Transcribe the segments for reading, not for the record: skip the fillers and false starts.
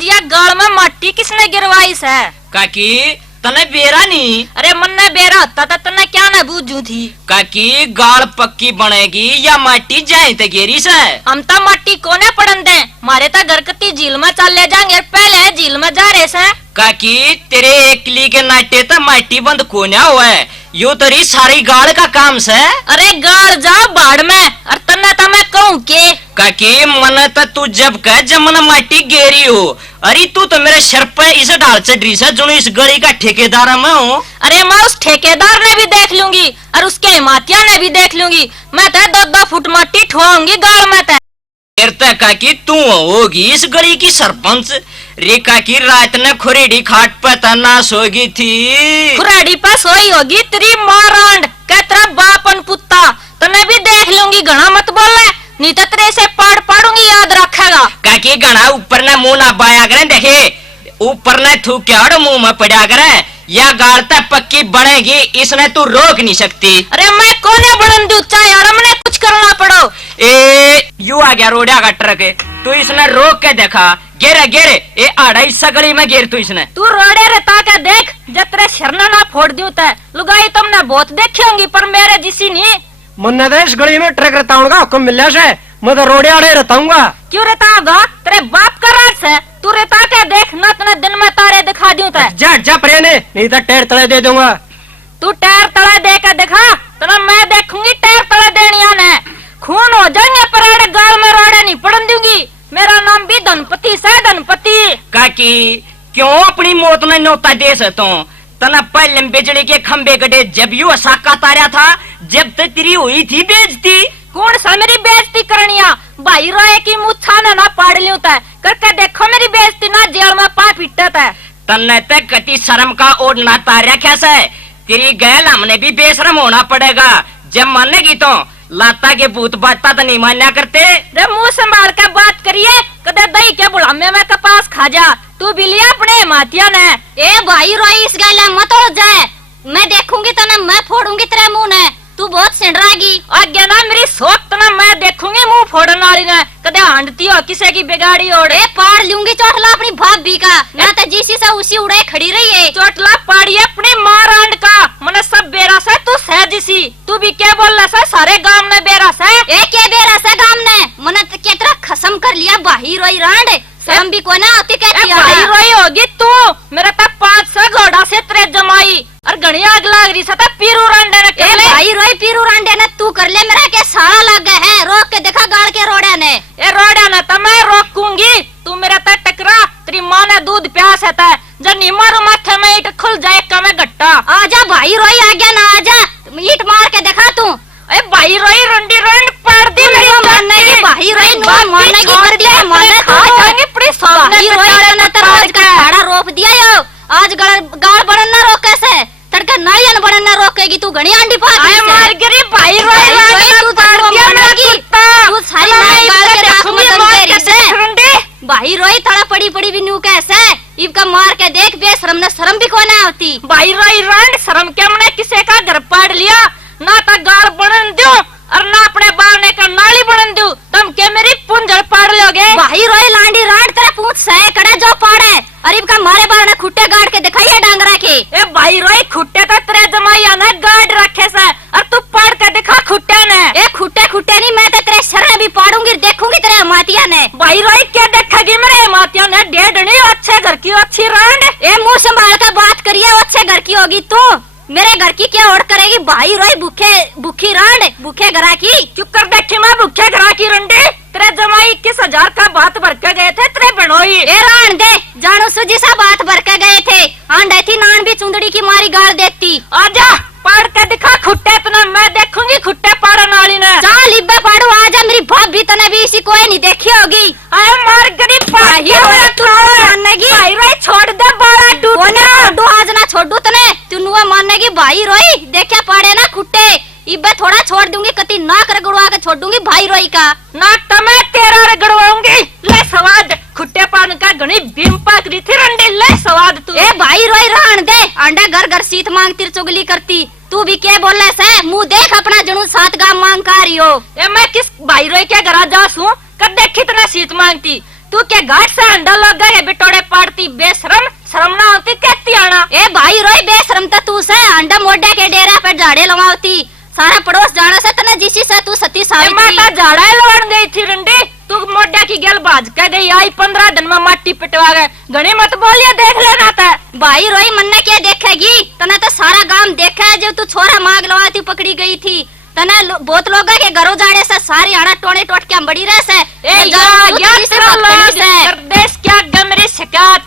आज या गाल में माटी किसने गिरवाई है? काकी तने बेरा नहीं? अरे मन ने बेरा होता था तने क्या न बूझू थी? काकी गाल पक्की बनेगी या माटी जाए ते गिरी से? हम तो माटी कोने पड़न दे, मारे तो गरकती झील में चल ले जाएंगे, पहले झील में जा रहे से। काकी तेरे एकली के नाटे तो माटी बंद कोना हुआ है, यो तेरी सारी गाल का काम से। अरे गाल जा बाढ़ में, और तन्ने तो मैं कहूँ के काकी मन तो तू जब कह जब मन माटी गेरी हो, अरे तू तो मेरे सर पे इसे डाल चढ़ी से जो इस गली का ठेकेदार मैं हूँ। अरे मैं उस ठेकेदार ने भी देख लूंगी और उसके हिमातिया ने भी देख लूंगी, मैं तो 2-2 फुट माटी ठोंगी गाल में। काकी तू होगी इस गली की सरपंच। रे काकी रात ने खुरेडी खाट पे तना सोगी थी। खुरेडी पे सोई होगी तेरी मारांड, क्या तेरा बापन पुत्ता, तने भी देख लूंगी, घना मत बोलना नहीं तो तेरे से पाड़ूंगी, याद रखेगा। काकी घना ऊपर ने मुंह ना बाया करे, देखे ऊपर ने थूक्या मुंह में पड़ा करे, या गाल तक पक्की बनेगी, इसने तू रोक नहीं सकती। अरे मैं कोने बढ़न दूं, चाहे यार हमने कुछ करना पड़ो। यू आ गया रोड़ा का ट्रक, तू इसने रोक के देखा, गेरे गेरे ए आड़ा इस गली में गिर तू इसने। तू रोड़े रहता के देख, जब तेरे शरना ना फोड़ दूं ते लुगाई तुमने बहुत देखी होंगी, पर मेरे जिसी नहीं। मुन्ना दे इस गली में ट्रक रहता हूँ, हुक्म मिलने से मैं तो रोड़े आड़े रहता हूँ। क्यों रहता होगा? तेरे बाप का राज है, तू रहता के देख ना, तने दिन में तारे दिखा दूं ते। जा जा परेने, नहीं तो टैर तले दे दूंगा। तू टैर तले दे के दिखा, तो मैं देखूंगी टैर तले देनिया ने, खून हो जाएंगे पर गाल में रोड़े नहीं पड़न दूंगी। मेरा नाम भी धनपति से, धनपति। काकी क्यों अपनी मौत ने न्योता दे सकता हूँ? तना पहले बिजली के खंबे गड्ढे जब यू साका तारा था, जब तक तेरी हुई थी बेइज्जती। कौन सा मेरी बेइज्जती करनिया? भाई रोए की मुच्छा ना पाड़ लियो तय, करके देखो मेरी बेइज्जती ना, जेल में पा पीटत है। तन्ने तक कति शर्म का ओढ़ना तारा कैसे? तेरी गैल हमने भी बेशरम होना पड़ेगा, जब मानेगी तो लाता के भूत बाता तो नहीं मान्या करते। रे मुंह संभाल के बात करिए, कदे दही के बुढ़ामे में कपास खा जा, तू भी लिया अपने मातिया ने। ए भाई रोई इस गैला मत हो जाए, मैं देखूंगी तो ना मैं फोड़ूंगी तेरे मुंह ने, तू बहुत सिंडरागी। आगे ना मेरी सोच तो ना मैं देखूंगी मुंह फोड़ने वाली ने, कदे हांडती हो किसी की बिगाड़ी ओढ़े। पाड़ लूंगी चोटला अपनी भाभी का, ना तो जिसी से उसी उड़े खड़ी रही है। चोटला पाड़ी अपनी मारांड का, मने सब बेरा से तू सहजिसी, तू भी क्या बोल रहा है? सारे गांव ने बेरा से। ए क्या बेरा से गांव ने, मने तो क्या तेरा खसम कर लिया भाई रोई रांड, शर्म भी को ना आती कहती है। भाई रोई होगी तू, मेरा तो 500 घोड़ा से तेरे जमाई, और घनी आग लाग रही था पीरू रांडे ने। भाई रोई पीरू रांडे ने तू कर ले, मेरा क्या सारा लग गया है, रोक के देखा गाड़ के रोड़े ने। ए रोड़ा ने तो मैं रोकूंगी, तू मेरा तो टकरा, तेरी माँ ने दूध प्यास है, जब नहीं मारू माथे में ईट खुल जाए का मैं गट्टा। आजा भाई रोई आ गया ना, आजा ईट मार के देखा तू। ए भाई रोई रंडी रंड पाड़ दी मेरी मारने की, भाई रोई नो मारने की कर दिया, मारने खा जाएंगे पूरी सब। भाई रोई ने तो आज का भाड़ा रोप दिया यो, आज गाड़ बढ़न ना रोक कैसे, तड़का नालियन बढ़न ना रोकेगी, तू घनी आंडी पा आए मार गिरी। भाई रोई तू पाड़ दिया मेरी, तू सारी नाक गाड़ के राख में दम तेरी से। भाई रोई थोड़ा पड़ी पड़ी भी न्यू कैसे, इनका मार के देख, बेशरम ने शर्म भी को ना होती। भाई रोई रंड शर्म क्या, मैंने किसी का घर पाड़ लिया, ना तो गाड़ बनन दो और ना अपने बारने का नाली बनन दो, तुम के मेरी पुंजड़ पाड़ लोगे। भाई रोई लांडी रांड तेरे पूछ से कड़े जो पाड़े, अरीब का मारे बारने खुट्टे गाड़ के दिखाइए डांगरा के। ए भाई रोई खुट्टे तो तेरे जमाइया ने गाड़ रखे से, और तू पाड़ के दिखा खुट्टे ने। ए खुट्टे नहीं, मैं तो तेरे शरण भी पाड़ूंगी, देखूंगी तेरे मातिया ने। भाई रोई क्या देखेगी मेरे मातिया ने? डेढ़नी अच्छे घर की अच्छी रांड। ए मुंह संभाल कर बात करिए, अच्छे घर की होगी तू, मेरे घर की क्या ओढ़ करेगी? भाई रोई भूखी रांड, भूखे घरा की। चुप कर देखी मैं भूखे घरा की रंडे, तेरे जमाई 21,000 का बात भर के गए थे तेरे बनोई। ए रांड दे, जानो सुजी सा बात भर के गए थे, आंडे थी नान भी चुंदड़ी की मारी गाल देती। आजा पाड़ के दिखा खुट्टे, इतना मैं देखूंगी खुट्टे पाड़न वाली ने। जा लिब्बे पाड़ू, आजा मेरी भाभी तने भी इसी कोई नहीं देखी होगी। आए मार गरीब भाई रोई तू मानेगी, भाई रोई छोड़ दे बाड़ा टूट आज ना छोड़ू तने, तू नुआ मानेगी। भाई रोई देखा पाड़े ना खुट्टे, इब्बे थोड़ा छोड़ दूंगी, कति नाक रगड़वा के छोड़ दूंगी भाई रोई का। नाक तो मैं तेरा रगड़वाऊंगी, ले सवाद खुट्टे पान का घनी भीम पाक रही थी रंडी, ले सवाद तू। ए भाई रोई रहन दे, अंडा घर घर सीत मांग तिर चुगली करती, तू भी क्या बोल से, मुंह देख अपना जनू 7 गांव मांग का रही हो। ए मैं किस भाई रोई के घर जा सू, कद देखी तना सीत मांगती, तू क्या घाट से अंडा लग गए बिटोड़े पाड़ती बेशरम, शर्म ना होती कहती आना। ए भाई रोई बेशरम तो तू से अंडा मोड्या के डेरा पर झाड़े लगावती, सारा पड़ोस जाना से तने जिसी से तू सती सावित्री। माता झाड़ा लवान गई थी रंडी, तू मोड्या की गेल बाज कह गई आई 15 दिन में माटी पिटवा गए। घनी मत बोलिए देख लेना था। भाई रोई मन्ने क्या देखेगी, तने तो सारा गांव देखा है जो तू छोरा मांग लवाती पकड़ी गई थी। तने बहुत लोग के घरों जाने से सारी आड़ा टोने टोट के बड़ी रह से। देश क्या गमरी शिकायत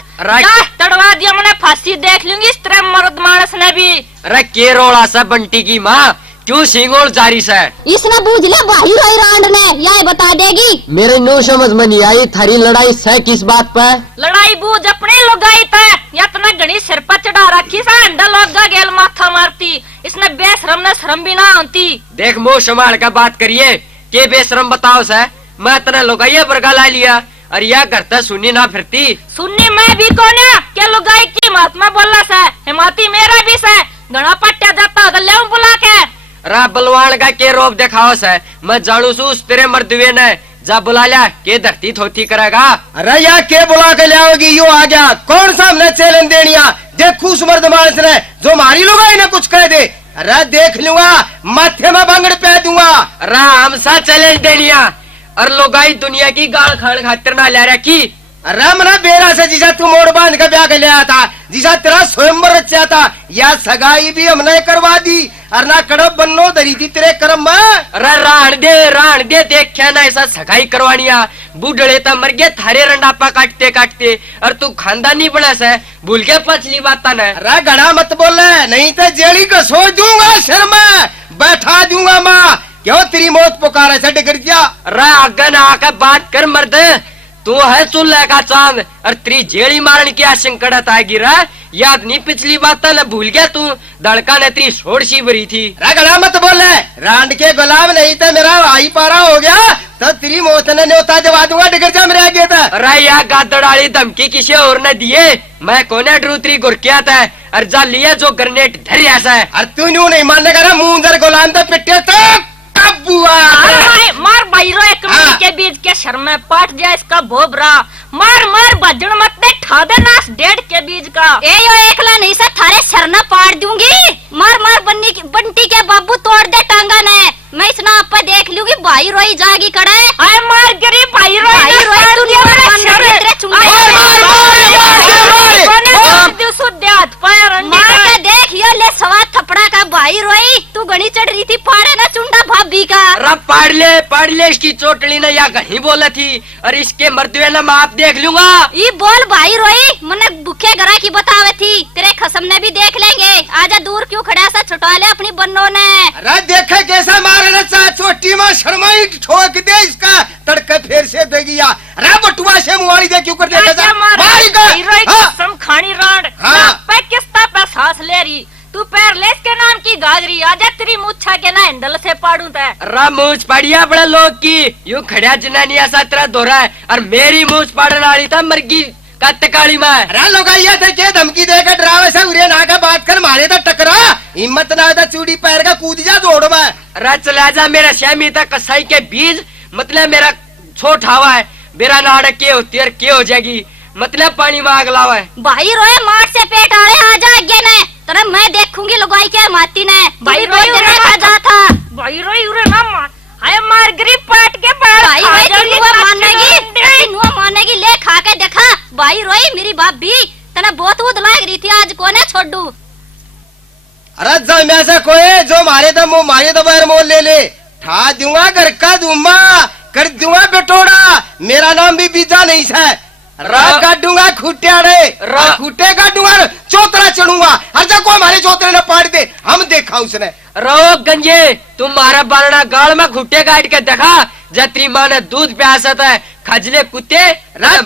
तड़वा दिया मैंने, फांसी देख लूंगी इस तरह मर्द मानस ने भी। अरे के रोड़ा सा बंटी की माँ क्यों सिंगोल जारी से? इसने बूझ ले भाई रोई रांड ने, यह बता देगी। मेरे नो समझ में नहीं आई थारी लड़ाई से किस बात पर? लड़ाई बूझ अपनी लुगाई था, या तना घनी सिर पर चढ़ा रखी सा अंडा लोगा गेल माथा मारती। इसने बेशरम ने शर्म भी ना होती। देख मुंह संभाल का बात करिए, के बेशरम बताओ से? मैं तना लुगाई पर ला लिया और यह करता सुननी ना फिरती। सुननी मैं भी कौन है क्या लुगाई की महात्मा बोला से, हिमाती मेरा भी से घना पट्टा जाता गले बुला के। रा बलवान का के रोप दिखाओ से, मैं जानू सू उस तेरे मर्दवे ने जा बुला लिया के धरती थोथी करेगा। अरे या के बुला के लाओगी, यू आ गया कौन सा हमने चैलेंज देनिया? देखू उस मर्द मानस ने जो मारी लोग इन्हें कुछ कह दे। अरे देख लूंगा माथे में बंगड़ पे दूंगा। रा हम सा चैलेंज देनिया और लोगाई दुनिया की गाल खान खातिर ना ले रखी। अरे मना बेरा से जिसा तू मोड़ बांध के ब्याह के ले आया था, जिसा तेरा स्वयंवर रचा था, या सगाई भी हमने करवा दी और ना कड़ब बन्नो धरी थी तेरे कर्म में। अरे राण दे देखा ना ऐसा सगाई करवानिया। बूढ़े तो मर गए थारे रंडापा काटते काटते और तू खानदानी बना से भूल के पछली बात न। अरे गड़ा मत बोले नहीं तो जेली को सो दूंगा सिर में बैठा दूंगा। माँ क्यों तेरी मौत पुकारे से डिगर दिया? अरे आगे ना आकर बात कर मर्द, तू है चूल्हे का चांद और तेरी जेड़ी मारन की आशंकड़त आएगी। रा याद नहीं पिछली बात न भूल गया तू? दड़का ने तेरी छोड़ सी भरी थी। गला मत बोले, रांड के गुलाम नहीं था मेरा आई पारा हो गया तो तेरी मौत ने न्योता जवा दूंगा। डिगर जा मेरे आगे था। अरे या गादड़ाली धमकी किसी और ने दिए, मैं कोने ड्रूतरी गुरकिया था और जा लिया जो ग्रेनेड धर ऐसा है। और तू न्यू नहीं मानने का मुंह गुलाम तो पिटे तो मार भाईरो एक मिनट के बीच के शर्म में पाट जाए इसका भोबरा। मार भजन मत दे ठा दे नास डेढ़ के बीज का। ए यो एकला नहीं सा थारे शरना पाड़ दूंगी। मार बंटी के बाबू तोड़ दे टांगा ने। मैं इसना आप देख लूंगी भाई रोई जागी कड़े। आए मार गरी भाई रोई तू नहीं मेरे तेरे चुंगे मार के देख ये ले सवा थपड़ा का भाई रोई। तू गणी चढ़ रही थी पाड़े ना चुंडा भाभी का। अरे पाड़ ले इसकी चोटली ने या कहीं बोला थी और इसके मर्दवे ने मैं आप देख लूंगा। ये बोल भाई रोई मने भूखे गरा की बतावे थी, तेरे खसम ने भी देख लेंगे। आजा दूर क्यों खड़ा सा छुटा ले अपनी बन्नों ने। अरे देखे कैसा मारे चोटी में शर्माई ठोक दे इसका तड़के फिर से देगी। अरे बटुआ से मुआरी दे क्यों कर दे सम खानी राड पे किस्ता पे सांस ले रही। तू पैर ले इसके नाम की गाजरी आजा तेरी मुच्छा के ना हैंडल से पाड़ू तै। अरे मूछ पाड़िया बड़े लोग की यूं खड़ा जनानी ऐसा तेरा दोहरा है और मेरी मूछ पाड़ने वाली था मरगी काली में। अरे लोग थे के धमकी देकर डरावे से उरे ना का बात कर मारे तो टकरा हिम्मत ना था चूड़ी पैर का कूद जा दौड़ में। अरे चला जा मेरा श्यामी तक कसाई के बीज मतलब मेरा छोट हवा है मेरा नाड़क के होती है क्या हो जाएगी मतलब पानी में आग लावा है। भाई रोए मार से पेट आड़े आजा आगे ने तेरा मैं देखूंगी लुगाई के माती ने। भाई रोई उरे का जा था भाई रोई उरे ना मार हाय मार गरी पाट के बाल भाई रोई तू मानेगी ले खा के देखा। भाई रोई मेरी भाभी तना बहुत उद लाग रही थी आज कोने छोड़ू। अरे जब मैं से कोई जो मारे तो मुंह मारे तो बैर मोल ले ठा दूंगा घर का दूंगा कर दूंगा बेटोड़ा। मेरा नाम भी बीजा नहीं है। रात काटूंगा खूटे खूटे काटूंगा चौतरा चढ़ूंगा। हर जगह को हमारे चौतरे ने पाड़ दे हम देखा उसने। रो गंजे तुम्हारा बारना गाल में खूटे काट के देखा जत्री माँ ने दूध प्यासा था खजले कुत्ते।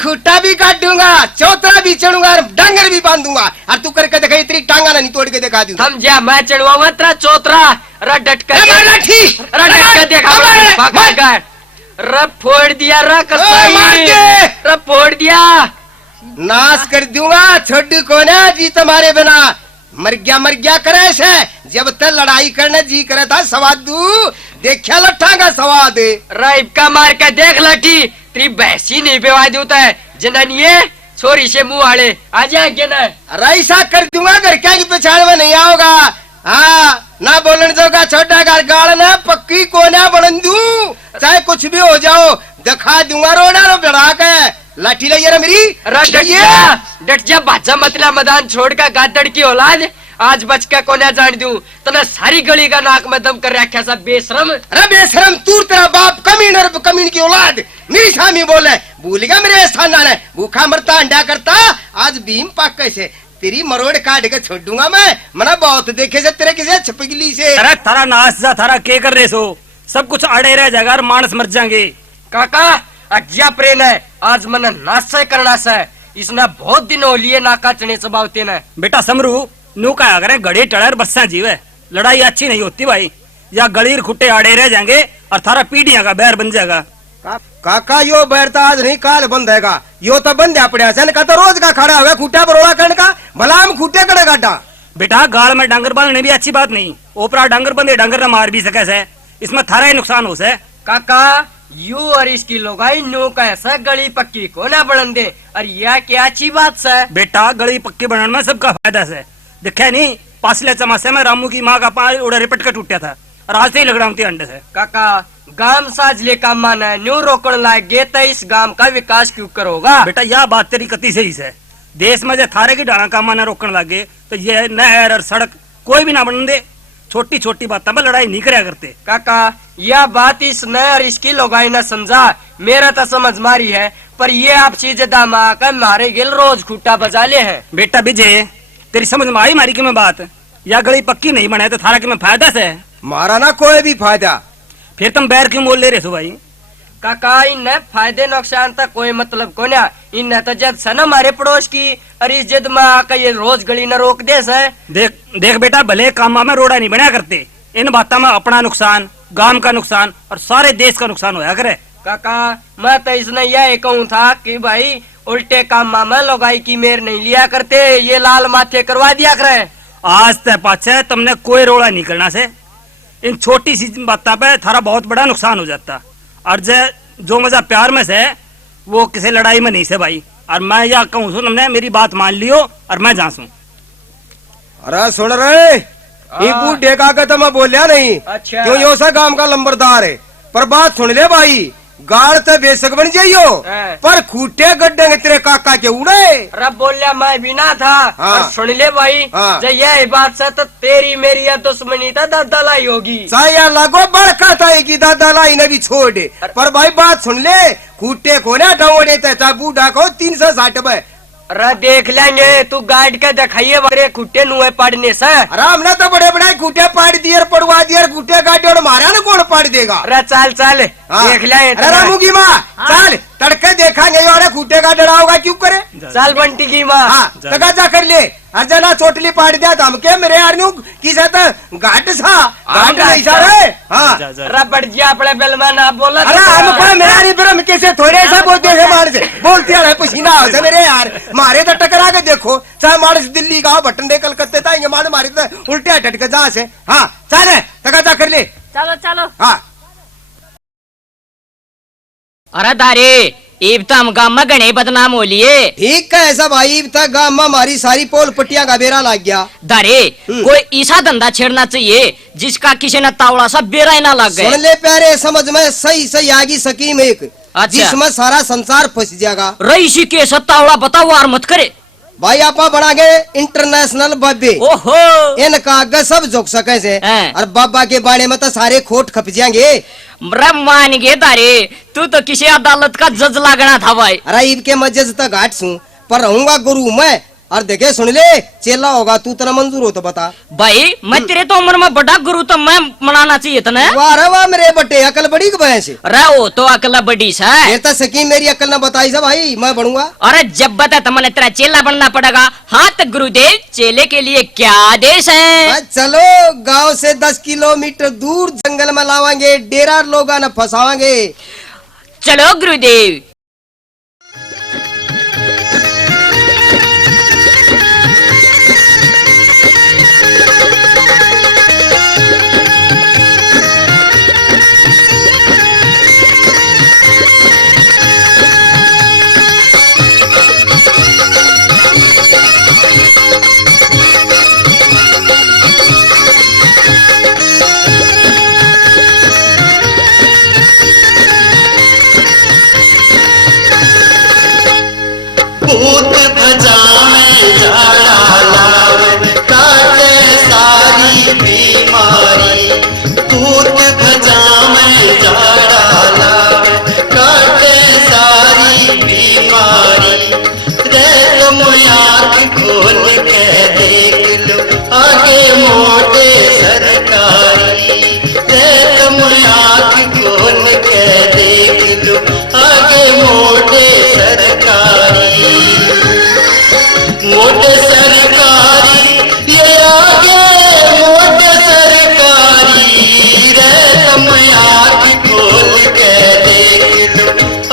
खूटा भी काटूंगा चौतरा भी चढ़ूंगा डांगर भी बांधूंगा और तू करके देखा इतनी टांगा नहीं तोड़ के दिखा दूं। समझा मैं चढ़वाऊंगा तेरा चौतरा। डट कर देखा रब फोड़ दिया रब फोड़ दिया नाश कर दूंगा छोड़ को ना जी तुम्हारे बिना मर गया करे से जब तक लड़ाई करने जी करे था सवाद दू देखा लट्ठा का सवाद राइब का मार के देख लठी तेरी बहसी नहीं बेवा दूता है जनानिए छोरी से मुंह आड़े आ जाएंगे ना। ऐसा कर दूंगा घर क्या की पछाड़ में नहीं आओगा। हाँ ना बोलन दोगा छोटा घर गाड़ ना पक्की कोना बनन दूं चाहे कुछ भी हो जाओ दिखा दूंगा रोड़ा रो बढ़ा के लाठी ले ये मेरी। डट जा बाजा मतला मैदान छोड़ का गादड़ की औलाद आज बच के कोना जान दूं तने सारी गली का नाक में दम कर रखा सा बेशरम। अरे बेशरम तू तेरा बाप कमीन की औलाद मेरी सामी बोले भूल गया मेरे स्थाना ने भूखा मरता अंडा करता आज भीम पाक कैसे तेरी मरोड़ काट के छोड़ दूंगा मैं मना बहुत देखे से तेरे किसे छपगली से। अरे थारा नाश जा थारा के कर रहे सो सब कुछ अड़े रह जाएगा और मानस मर जाएंगे। काका अज्जा प्रेम है आज मना नाश करना से इसने बहुत दिन हो लिए नाका चने चबावते ने। बेटा समरू नू का अगर गड़े टड़र बस्सा जीवे लड़ाई अच्छी नहीं होती भाई या गलीर खुट्टे आड़े रह जाएंगे और थारा पीढ़ियां का बैर बन जाएगा। काका यो बैर तो आज नहीं काल बंद हैगा यो तो बंद पड़ा का तो रोज का खड़ा हुआ खूटा बरोड़ा करने का भला हम खूटे कड़े काटा। बेटा गाल में डांगर बांधने भी अच्छी बात नहीं ओपरा डांगर बंदे डांगर न मार भी सके से इसमें थारा ही नुकसान हो से। काका यू और इसकी लोगाई नो का ऐसा गली पक्की को ना बढ़न दे और यह क्या अच्छी बात से। बेटा गली पक्की बनाने में सबका फायदा से दिखे नहीं पासले चमासे में रामू की माँ का पाँव उड़ा रिपट कर टूटा था और आज से ही लगड़ाती अंडे से। काका गांव साजले का मन है न्यू रोकन लायक गे तो इस गांव का विकास क्यों करोगा। बेटा यह बात तेरी कति सही है देश में जो थारे की डाला का मन रोकने लगे तो ये नहर और सड़क कोई भी ना बन दे छोटी छोटी बातों पर लड़ाई नहीं कराया करते। काका यह बात इस नहर इसकी लोगाई न समझा मेरा तो समझ मारी है पर ये आप चीज दामा कर मारे गिल रोज खूटा बजा ले है। बेटा विजय तेरी समझ में आई मारी की मैं बात या गली पक्की नहीं बने तो थारा की मैं फायदा से मारा ना कोई भी फायदा फिर तुम बैर क्यों बोल ले रहे हो भाई। काका इन फायदे नुकसान तक कोई मतलब को ना इन तो जद सन हमारे पड़ोस की और इस जद में आकर ये रोज गली न रोक दे से। देख देख बेटा भले काम में रोड़ा नहीं बना करते इन बातों में अपना नुकसान गांव का नुकसान और सारे देश का नुकसान होया करे। काका मैं तो इसने यह कहूँ था कि भाई उल्टे काम में लोगाई की मेर नहीं लिया करते ये लाल माथे करवा दिया करे। आज तक पाछे तुमने कोई रोड़ा नहीं करना से इन छोटी सी बातों पे थारा बहुत बड़ा नुकसान हो जाता और जो मजा प्यार में से वो किसी लड़ाई में नहीं से भाई। और मैं यह कहूँ सुन तुमने मेरी बात मान लियो और मैं जा सू। अरे सुन रहे ये बूढ़े का तो मैं बोलिया नहीं अच्छा। क्यों यो सा गांव का लंबरदार है पर बात सुन ले भाई गाड़ तो बेशक बन जाइयो पर खूटे गड्ढे तेरे काका के उड़े। रब बोलिया मैं बिना था हाँ। और सुन ले भाई हाँ। जब यह बात से तो तेरी मेरी या दुश्मनी तो दादा लाई होगी चाहे लगो बड़का था कि दादा लाई ने भी छोड़ दे पर भाई बात सुन ले खूटे को ना डोड़े ता बूढ़ा को 360 में। अरे देख लेंगे तू गाइड के दिखाइए बकरे खुट्टे नुए पड़ने से। अरे हमने तो बड़े बड़े खूटे पाड़ दिए पड़वा दिए खूटे गाड़ी और मारा ना कौन पाड़ देगा। अरे चल चल हाँ। देख ले अरे रामू की माँ चल तड़के देखा और खूटे का डरा होगा क्यों करे। चल बंटी की माँ हाँ तगा जा कर ले अर्जना चोटली पाड़ दिया धम के मेरे यार किसा तो घाट सा घाट नहीं सा रे। हाँ अरे बढ़ गया अपने बेल में ना बोला। अरे हमको मेरा नहीं फिर हम कैसे थोड़े ऐसा बोलते हैं मार से बोलते हैं पसीना आ से मेरे यार मारे तो टकरा के देखो चाहे मारे दिल्ली का बटन दे कलकत्ते था ये मारे मारे तो उल्टे टटके जहाँ से। हाँ चल तगा जा कर ले चलो चलो। हाँ अरे दारे इब तो हम गाँव में गणे बदनाम हो लिए। ठीक है ऐसा भाई तक गाँव में हमारी सारी पोल पट्टियां का बेरा लग गया। दारे कोई ऐसा धंधा छेड़ना चाहिए जिसका किसी ने तावड़ा सा बेरा ही ना लग सुन गए। ले प्यारे समझ में सही सही आगी स्कीम एक अच्छा। जिसमें सारा संसार फंस जाएगा। रईसी के तावड़ा बताओ और मत करे भाई आप बनागे इंटरनेशनल बाबे ओहो इनका आगे सब झुक सके से हैं। और बाबा के बारे में तो सारे खोट खप जाएंगे। मान गे तारे तू तो किसी अदालत का जज लागना था भाई। अरे ईब के मस्जिद तक घाट सू पर रहूंगा गुरु मैं और देखे सुन ले चेला होगा तू तेरा मंजूर हो तो बता। भाई मैं तेरे तो उम्र में बड़ा गुरु तो मैं मनाना चाहिए था ना। वाह रे वाह मेरे बटे अकल बड़ी के भैंस अरे वो तो अकल बड़ी सा है। ये तो स्कीम मेरी अकल ना बताई सा भाई मैं बनूंगा। अरे जब बता तुमने तेरा चेला बनना पड़ेगा। हाँ तो गुरुदेव चेले के लिए क्या आदेश है। चलो गांव से 10 किलोमीटर दूर जंगल में लावांगे डेरा लोग न फंसावांगे। चलो गुरुदेव। मोटे सरकारी, तुम आँख खोल के देख लो आगे मोटे सरकारी, मोटे सरकारी ये आगे मोटे सरकारी रे, तुम आँख खोल के देख लो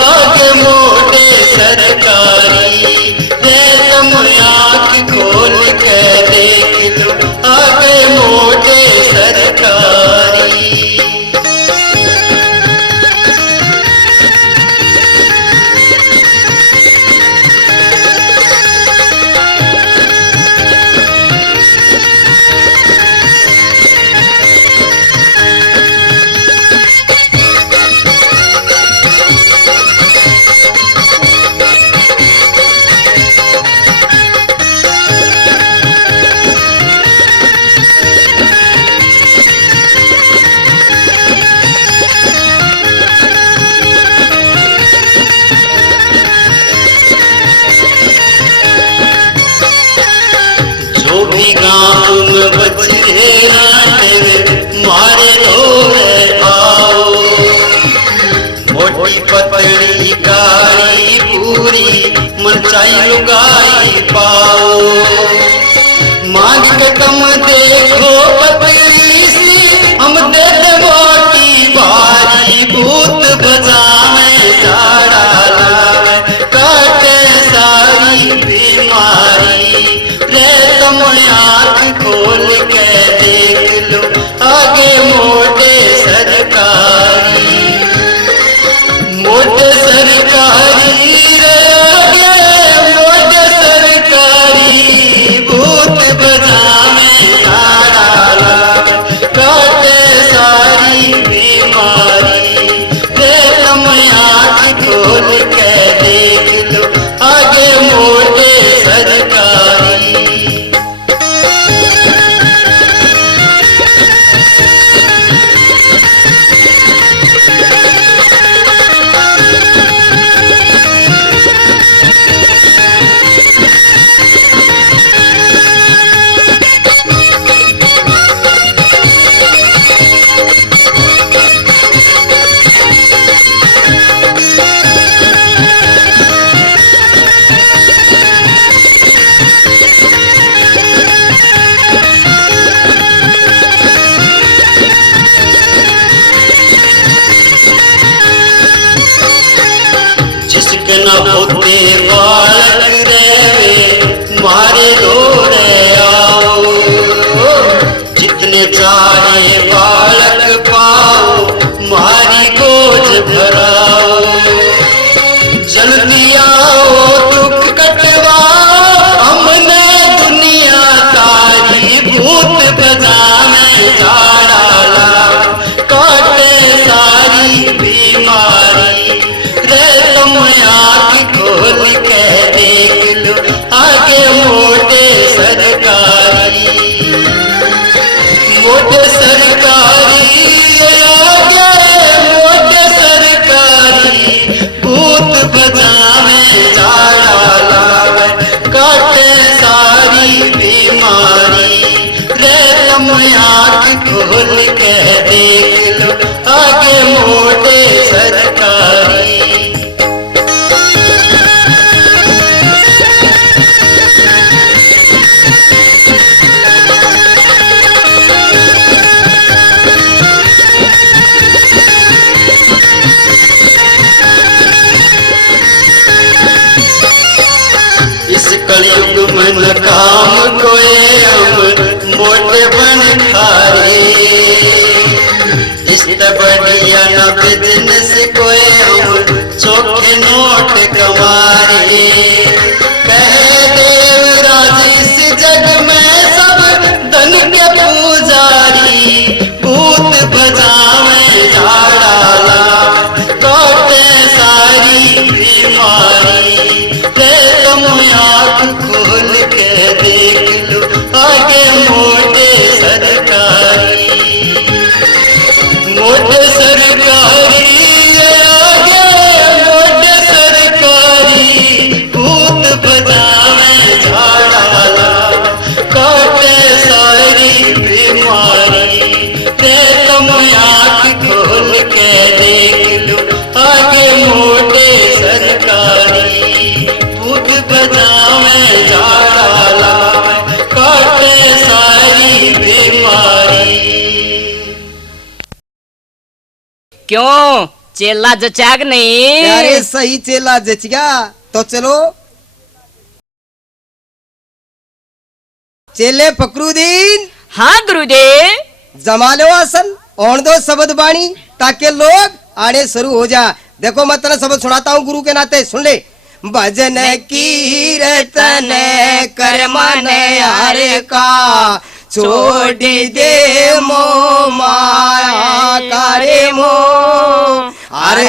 आगे मोटे सरकारी रे, तुम आँख खोल के देख लो आगे मोटे सरकारी। जो भी गाँव में बचरे राटे मारे ढोरे आओ, मोटी पतली कारी पूरी मरचाई लुगाई पाओ, मांग के कम देखो पतली सी हम दे दे मोटी बारी, भूत बजावे झाड़ा लावे काटे सारी बीमारी रे, तुम आँख खोल के देख लो आगे मोटे सरकारी, मोटे सरकारी रे आगे मोटे सरकारी, भूत बजावे झाड़ा लावे काटे सारी बीमारी रे, तुम आँख खोल के देख लो आगे मोटे सरकारी। जिसके न होते बालक रे मारे दौड़े आओ, जितने चाहे बालक पाओ मारी गोज भराओ, जल्दी आओ दुख कटवाओ हमने दुनिया तारी, भूत बजावे झाड़ा लाओ काटे सारी बीमारी रे, तुम आँख खोल के देख लो आगे मोटे सरकारी, मोटे सरकारी आगे मोटे सरकारी, भूत बजावे झाड़ा लावे काटे सारी बीमारी रे, तुम आँख खोल के देख लो आगे मोटे सरकारी। इस कलयुग में न काम कोई हम मोटे बन खारे, इस बढ़िया न बिजनेस कोई हम चोखे नोट कमारे, कहे देवराज इस जग में सब धन के पुजारी, भूत बजावे झाड़ा लावे काटे सारी बीमारी रे, तुम आँख खोल के देख लो आगे मोटे सरकारी, मोटे सरकारी आगे मोटे सरकारी, भूत बजावे झाड़ा लावे काटे सारी क्यों चेला जचाग नहीं? अरे सही चेला जच गया। तो चलो चेले फकरुद्दीन, हाँ गुरुदेव। जमा लो आसन, ओढ़ दो शब्द बाणी ताकि लोग आने शुरू हो जा। देखो मैं तेरा शब्द सुनाता हूँ गुरु के नाते, सुन ले। भजन कीर्तन कर मन हरे का, छोड़ दे मोह माया करे मोह। अरे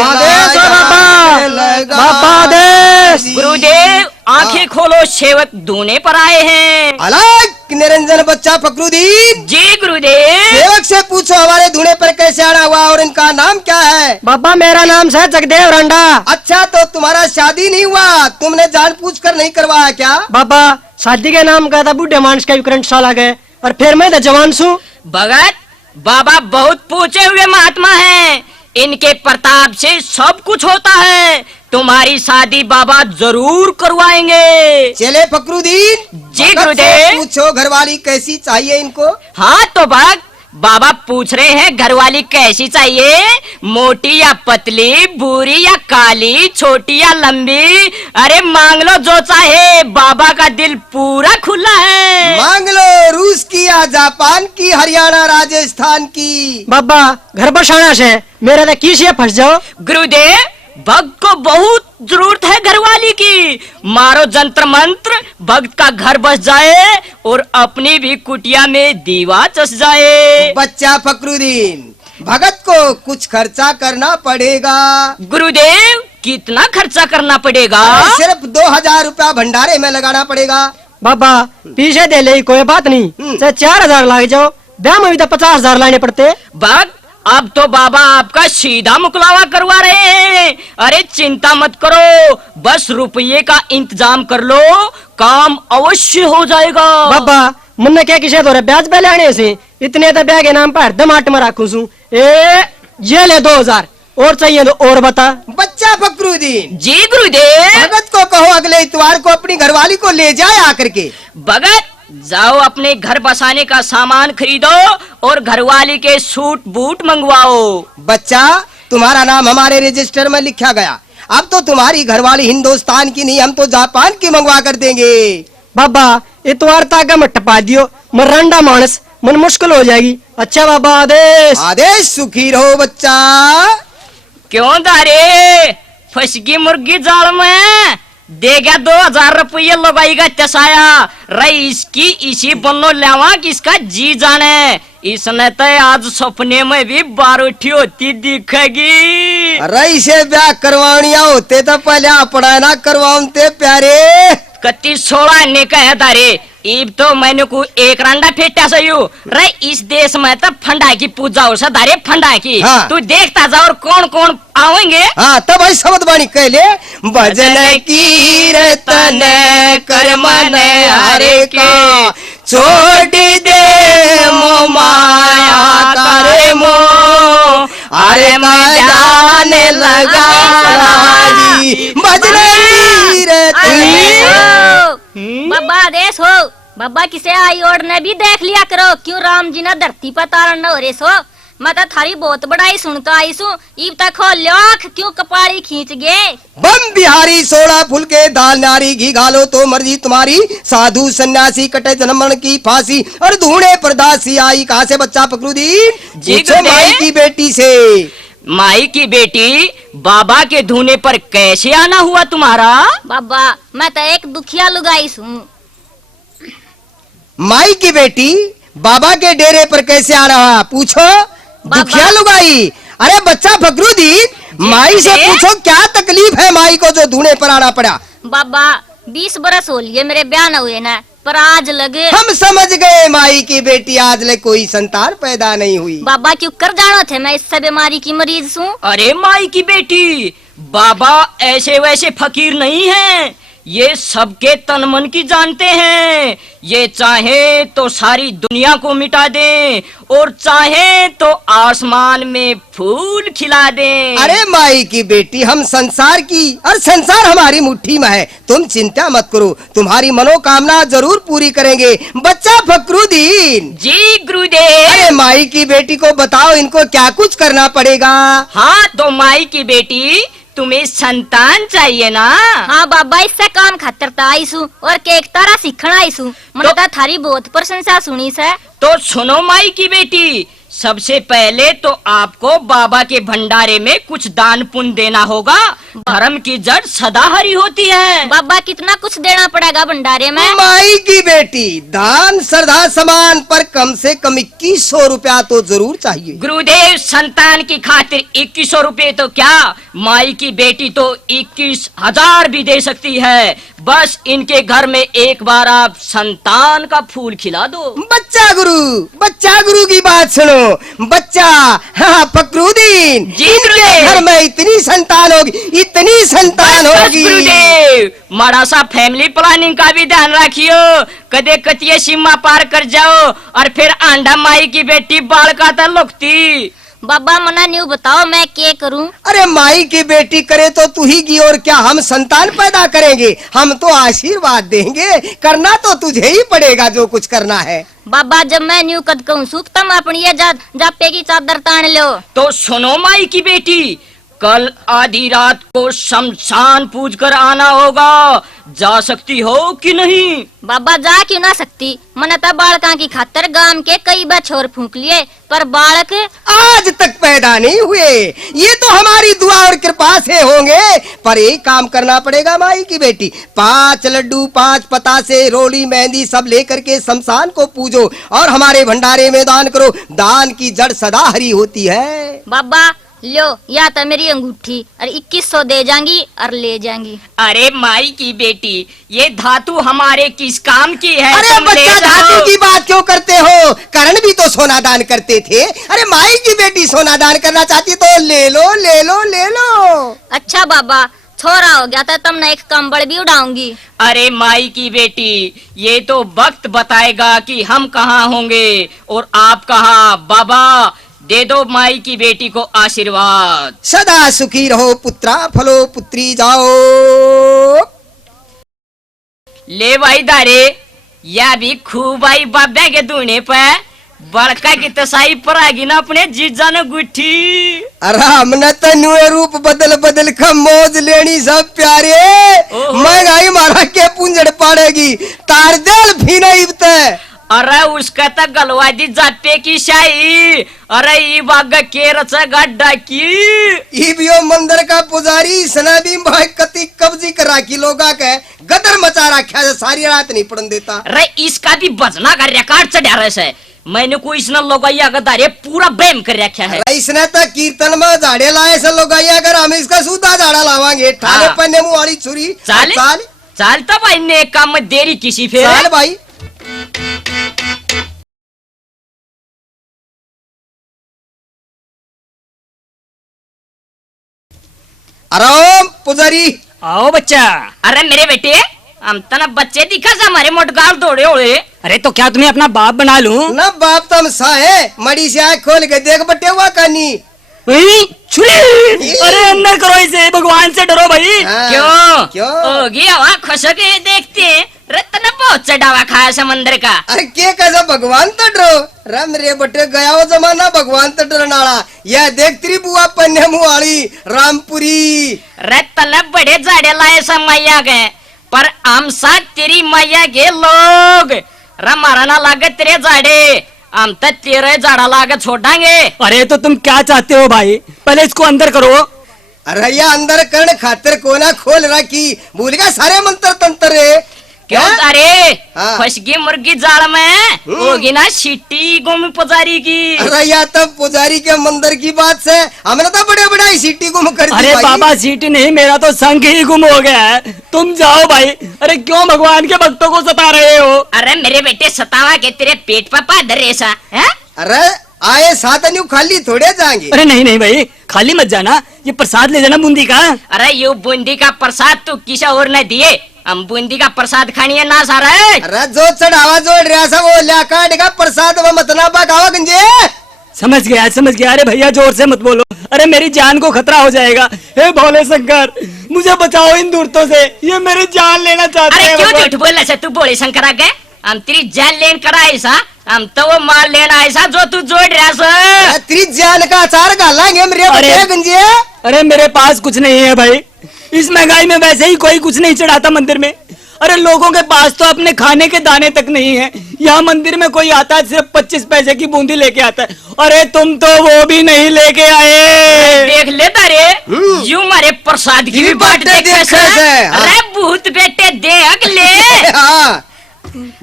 गुरुदेव आंखें खोलो, सेवक दूने पर आए हैं। अलग निरंजन बच्चा फकरुद्दीन, जी गुरुदेव। सेवक से पूछो हमारे धूने पर कैसे आना हुआ और इनका नाम क्या है? बाबा मेरा नाम है जगदेव रंडा। अच्छा, तो तुम्हारा शादी नहीं हुआ, तुमने जान पूछ कर नहीं करवाया क्या? बाबा शादी के नाम का था बुढ़े मानस का करंट साल आ गए और फिर मैं तो जवान सू। भगत बाबा बहुत पूछे हुए महात्मा हैं, इनके प्रताप से सब कुछ होता है। तुम्हारी शादी बाबा जरूर करवाएंगे। चले फकरुद्दीन, जी भगत से गुरुदेव। पूछो घरवाली कैसी चाहिए इनको? हाँ तो भक्त बाबा पूछ रहे हैं घरवाली कैसी चाहिए, मोटी या पतली, बूरी या काली, छोटी या लंबी। अरे मांग लो जो चाहे, बाबा का दिल पूरा खुला है। मांग लो रूस की या जापान की, हरियाणा राजस्थान की। बाबा घर बसाना से मेरा तो किस फंस जाओ। गुरुदेव भक्त को बहुत जरूरत है घरवाली की। मारो जंत्र मंत्र, भक्त का घर बस जाए और अपनी भी कुटिया में दीवा चस जाए। बच्चा फकरुद्दीन, भगत को कुछ खर्चा करना पड़ेगा। गुरुदेव कितना खर्चा करना पड़ेगा? सिर्फ 2000 रुपया भंडारे में लगाना पड़ेगा। बाबा पीछे दे ले कोई बात नहीं, चाहे 4000 लाग जाओ, ब्याह में भी तो 50,000 लाने पड़ते। भक्त अब तो बाबा आपका सीधा मुकलावा करवा रहे हैं। अरे चिंता मत करो, बस रुपये का इंतजाम कर लो, काम अवश्य हो जाएगा। बाबा मुन्ने क्या किसे दो ब्याज पे लेने से इतने तो ब्याह के नाम पर दमाट में राखू सू। ये ले 2000 और चाहिए तो और बता। बच्चा फकरुद्दीन, जी गुरुदेव। भगत को कहो अगले इतवार को अपनी घरवाली को ले जाए आकर के। भगत जाओ अपने घर बसाने का सामान खरीदो और घरवाली के सूट बूट मंगवाओ। बच्चा तुम्हारा नाम हमारे रजिस्टर में लिखा गया, अब तो तुम्हारी घरवाली हिंदुस्तान की नहीं, हम तो जापान की मंगवा कर देंगे। बाबा इतवार तक मत टपा दियो, मरंडा मानस मन मुश्किल हो जाएगी। अच्छा बाबा आदेश। आदेश, सुखी रहो बच्चा। क्यों दारे फसगी मुर्गी जाल में दे गया 2000 रुपये लगाईगा चसाया रही इसकी इसी बनो लेवा कि इसका जी जाने। इसने तो आज सपने में भी बारूठी होती दिखेगी। रही से ब्याह करवानिया होते तो पहले अपना ना करवाते प्यारे। कति 16 ने कहे दारे इब तो मैंने को एक रंडा फेटा सयू रे। इस देश में तो फंडा की पूजा हो सा दारे, फंडा की। हाँ। तू देखता जा और कौन कौन आवेंगे। हाँ तब भाई शब्द बाणी कहले, भजन कीर्तन कर मन हरे का, छोड़ दे मोह माया करे मोह। अरे मैं जाने लगा राजी, भजन कीर्तन। बाबा आदेश हो, बाबा किसे आई और ने भी देख लिया करो, क्यों राम जी ने धरती पर तारण न हो रे सो। मैं तो थारी बहुत बड़ाई सुनता आई सू, इब तक हो लाख क्यों कपाड़ी खींच गए। बम बिहारी सोना फूल के दाल नारी घी घालो तो मर्जी तुम्हारी, साधु सन्यासी कटे जन्म मरण की फांसी और धूणे परदासी आई कहाँ से बच्चा फकरुद्दीन? जी पूछो गुरुदेव। माई की बेटी से। माई की बेटी बाबा के धूने पर कैसे आना हुआ तुम्हारा? बाबा मैं तो एक दुखिया लुगाई सू। माई की बेटी बाबा के डेरे पर कैसे आ रहा? पूछो दुखिया लुगाई। अरे बच्चा फकरुद्दीन, माई से पूछो क्या तकलीफ है माई को जो धूने पर आना पड़ा। बाबा 20 बरस हो लिए मेरे ब्याह न हुए ना, पर आज लगे। हम समझ गए माई की बेटी आज ले कोई संतान पैदा नहीं हुई। बाबा क्यों कर जानो थे मैं इस बीमारी की मरीज हूँ। अरे माई की बेटी, बाबा ऐसे वैसे फकीर नहीं है, ये सबके तन मन की जानते हैं। ये चाहे तो सारी दुनिया को मिटा दें और चाहे तो आसमान में फूल खिला दें। अरे माई की बेटी, हम संसार की और संसार हमारी मुट्ठी में है, तुम चिंता मत करो, तुम्हारी मनोकामना जरूर पूरी करेंगे। बच्चा फकरुद्दीन, जी गुरुदेव। अरे माई की बेटी को बताओ, इनको क्या कुछ करना पड़ेगा? हाँ तो माई की बेटी, तुम्हें संतान चाहिए ना? हाँ बाबा, इससे काम खातर ता आईसू और केक तारा सीखना आईसू। मैंने तो थारी बहुत प्रशंसा सुनी से। तो सुनो माई की बेटी, सबसे पहले तो आपको बाबा के भंडारे में कुछ दान पुण्य देना होगा। धर्म की जड़ सदा हरी होती है। बाबा कितना कुछ देना पड़ेगा भंडारे में? माई की बेटी, दान श्रद्धा समान, पर कम से कम 2100 रुपया तो जरूर चाहिए। गुरुदेव, संतान की खातिर 2100 रुपए तो क्या, माई की बेटी तो 21,000 भी दे सकती है। बस इनके घर में एक बार आप संतान का फूल खिला दो। बच्चा गुरु की बात सुनो। बच्चा, हाँ फकरुद्दीन, जी इनके गुरुदेव। घर में इतनी संतान होगी। गुरुदेव, माड़ा सा फैमिली प्लानिंग का भी ध्यान रखियो, कदे कतिये सीमा पार कर जाओ और फिर आंडा माई की बेटी बाल का तो लुकती। बाबा मना न्यू बताओ मैं क्या करूं? अरे माई की बेटी करे तो तू ही की, और क्या हम संतान पैदा करेंगे? हम तो आशीर्वाद देंगे, करना तो तुझे ही पड़ेगा जो कुछ करना है। बाबा जब मैं न्यू कद कहूँ सूप तम अपनी ये जापे की चादर तान लो। तो सुनो माई की बेटी, कल आधी रात को शमशान पूज कर आना होगा। जा सकती हो कि नहीं? बाबा जा क्यों ना सकती, मैंने तो बालका की खातर गांव के कई बार छोर फूंक लिए, पर बालक आज तक पैदा नहीं हुए। ये तो हमारी दुआ और कृपा से होंगे, पर एक काम करना पड़ेगा माई की बेटी। 5 लड्डू, 5 पतासे, रोली, मेहंदी सब लेकर के शमशान को पूजो और हमारे भंडारे में दान करो। दान की जड़ सदा हरी होती है। बाबा लो, या तो मेरी अंगूठी और 2100 दे जाएंगी और ले जाएंगी। अरे माई की बेटी, ये धातु हमारे किस काम की है? अरे तुम ले बच्चा, जाओ। धातु की बात क्यों करते हो? करण भी तो सोना दान करते थे। अरे माई की बेटी सोना दान करना चाहती तो ले लो। अच्छा बाबा, छोरा हो गया तो तुमने एक कंबल भी उड़ाऊंगी। अरे माई की बेटी, ये तो वक्त बताएगा कि हम कहाँ होंगे और आप कहाँ। बाबा दे दो माई की बेटी को आशीर्वाद। सदा सुखी रहो पुत्रा, फलो पुत्री जाओ। ले भाई दारे, या भी खूब आई बाबे के दूने पे बड़का की तसाई पर आगी ना अपने जीजा ने गुठी। अरे हमने तो नुए रूप बदल का मौज लेनी सब प्यारे। ओहो। महंगाई मारा के पुंजड़ पड़ेगी, तार दिल भी नहीं बते। अरे उसका तो गलवा दी जापे की शाही। अरे ये बाग के रचा गड्ढा की। इबियो मंदिर का पुजारी सना भी भाई कति कब्जी कर राखी लोगा के गदर मचा रखा है, सारी रात नहीं पड़न देता। अरे इसका भी बजना का रिकॉर्ड चढ़ा रहे से, मैंने कोई इसने लोगैया का दारे पूरा बैम कर रखा है। इसने तो कीर्तन में झाड़े लाए से लोगाइया कर, हम इसका सूदा झाड़ा लावांगे। ठाले हाँ। पन्ने मुँह वाली छुरी। चाल तो भाई ने काम में देरी किसी फिर। चाल भाई। आराम पुजारी। आओ बच्चा। अरे मेरे बेटे, हम तना बच्चे दिखा से हमारे मोटगाल दौड़े होए। अरे तो क्या तुम्हें अपना बाप बना लूं? ना बाप तम सा है, मड़ी से आँख खोल के देख बटे हुआ कानी। छुरी। अरे अंदर करो इसे, भगवान से डरो भाई। हाँ, क्यों हो गया वहाँ खुश के देखते हैं। रत्न बहुत चढ़ावा खाया समंदर का। अरे के कैसा भगवान तो डरो। राम रे बटे गया वो जमाना भगवान तो डरनाड़ा। यह देख तेरी बुआ पन्ने मुँह वाली रामपुरी। रत्न बड़े जाड़े लाए सब मैया गए, पर हम साथ तेरी मैया के लोग रमारा ना लागे तेरे जाड़े, हम तो तेरे जाड़ा लागे छोड़ांगे। अरे तो तुम क्या चाहते हो भाई? पहले इसको अंदर करो। अरे या अंदर करण खातिर कोना खोल रखी, भूल गया सारे मंत्र तंत्र रे। क्यों? हाँ? अरे हाँ। फसगी मुर्गी जाड़ में होगी ना सीटी गुम पुजारी की। अरे या तब पुजारी के मंदिर की बात से हमने तो बड़े बड़े सीटी गुम कर दी। अरे भाई। बाबा सीटी नहीं, मेरा तो संग ही गुम हो गया है। तुम जाओ भाई। अरे क्यों भगवान के भक्तों को सता रहे हो? अरे मेरे बेटे सतावा के तेरे पेट पर पादर ऐसा है। अरे आए साथ न्यू खाली थोड़े जाएंगे। अरे नहीं नहीं भाई, खाली मत जाना, ये प्रसाद ले जाना बूंदी का। अरे यू बूंदी का प्रसाद तू किसी और ने दिए, हम बूंदी का प्रसाद खानी है ना सारा है। अरे जो चढ़ावा जोड़ रहा सा वो लिया काट का प्रसाद वो मतना पकावा गंजे। समझ गया। अरे भैया जोर से मत बोलो, अरे मेरी जान को खतरा हो जाएगा। हे भोले शंकर, मुझे बचाओ इन दूरतों से, ये मेरी जान लेना चाहते अरे हैं। क्यों भगवान। झूठ बोलना से तू बोले शंकर आ गए? हम तेरी जान लेन करा ऐसा, हम तो वो माल लेना ऐसा जो तू जोड़ रहा सा। तेरी जान का अचार गालेंगे मेरे अरे- बटे गंजे। अरे मेरे पास कुछ नहीं है भाई, इस महंगाई में वैसे ही कोई कुछ नहीं चढ़ाता मंदिर में। अरे लोगों के पास तो अपने खाने के दाने तक नहीं है, यहाँ मंदिर में कोई आता है सिर्फ 25 पैसे की बूंदी लेके आता है। अरे तुम तो वो भी नहीं लेके आए। देख लेता रे, यूं मारे प्रसाद की भी बाट बाटे देखे देखे से। से, हाँ। अरे भूत बेटे देख ले। हाँ,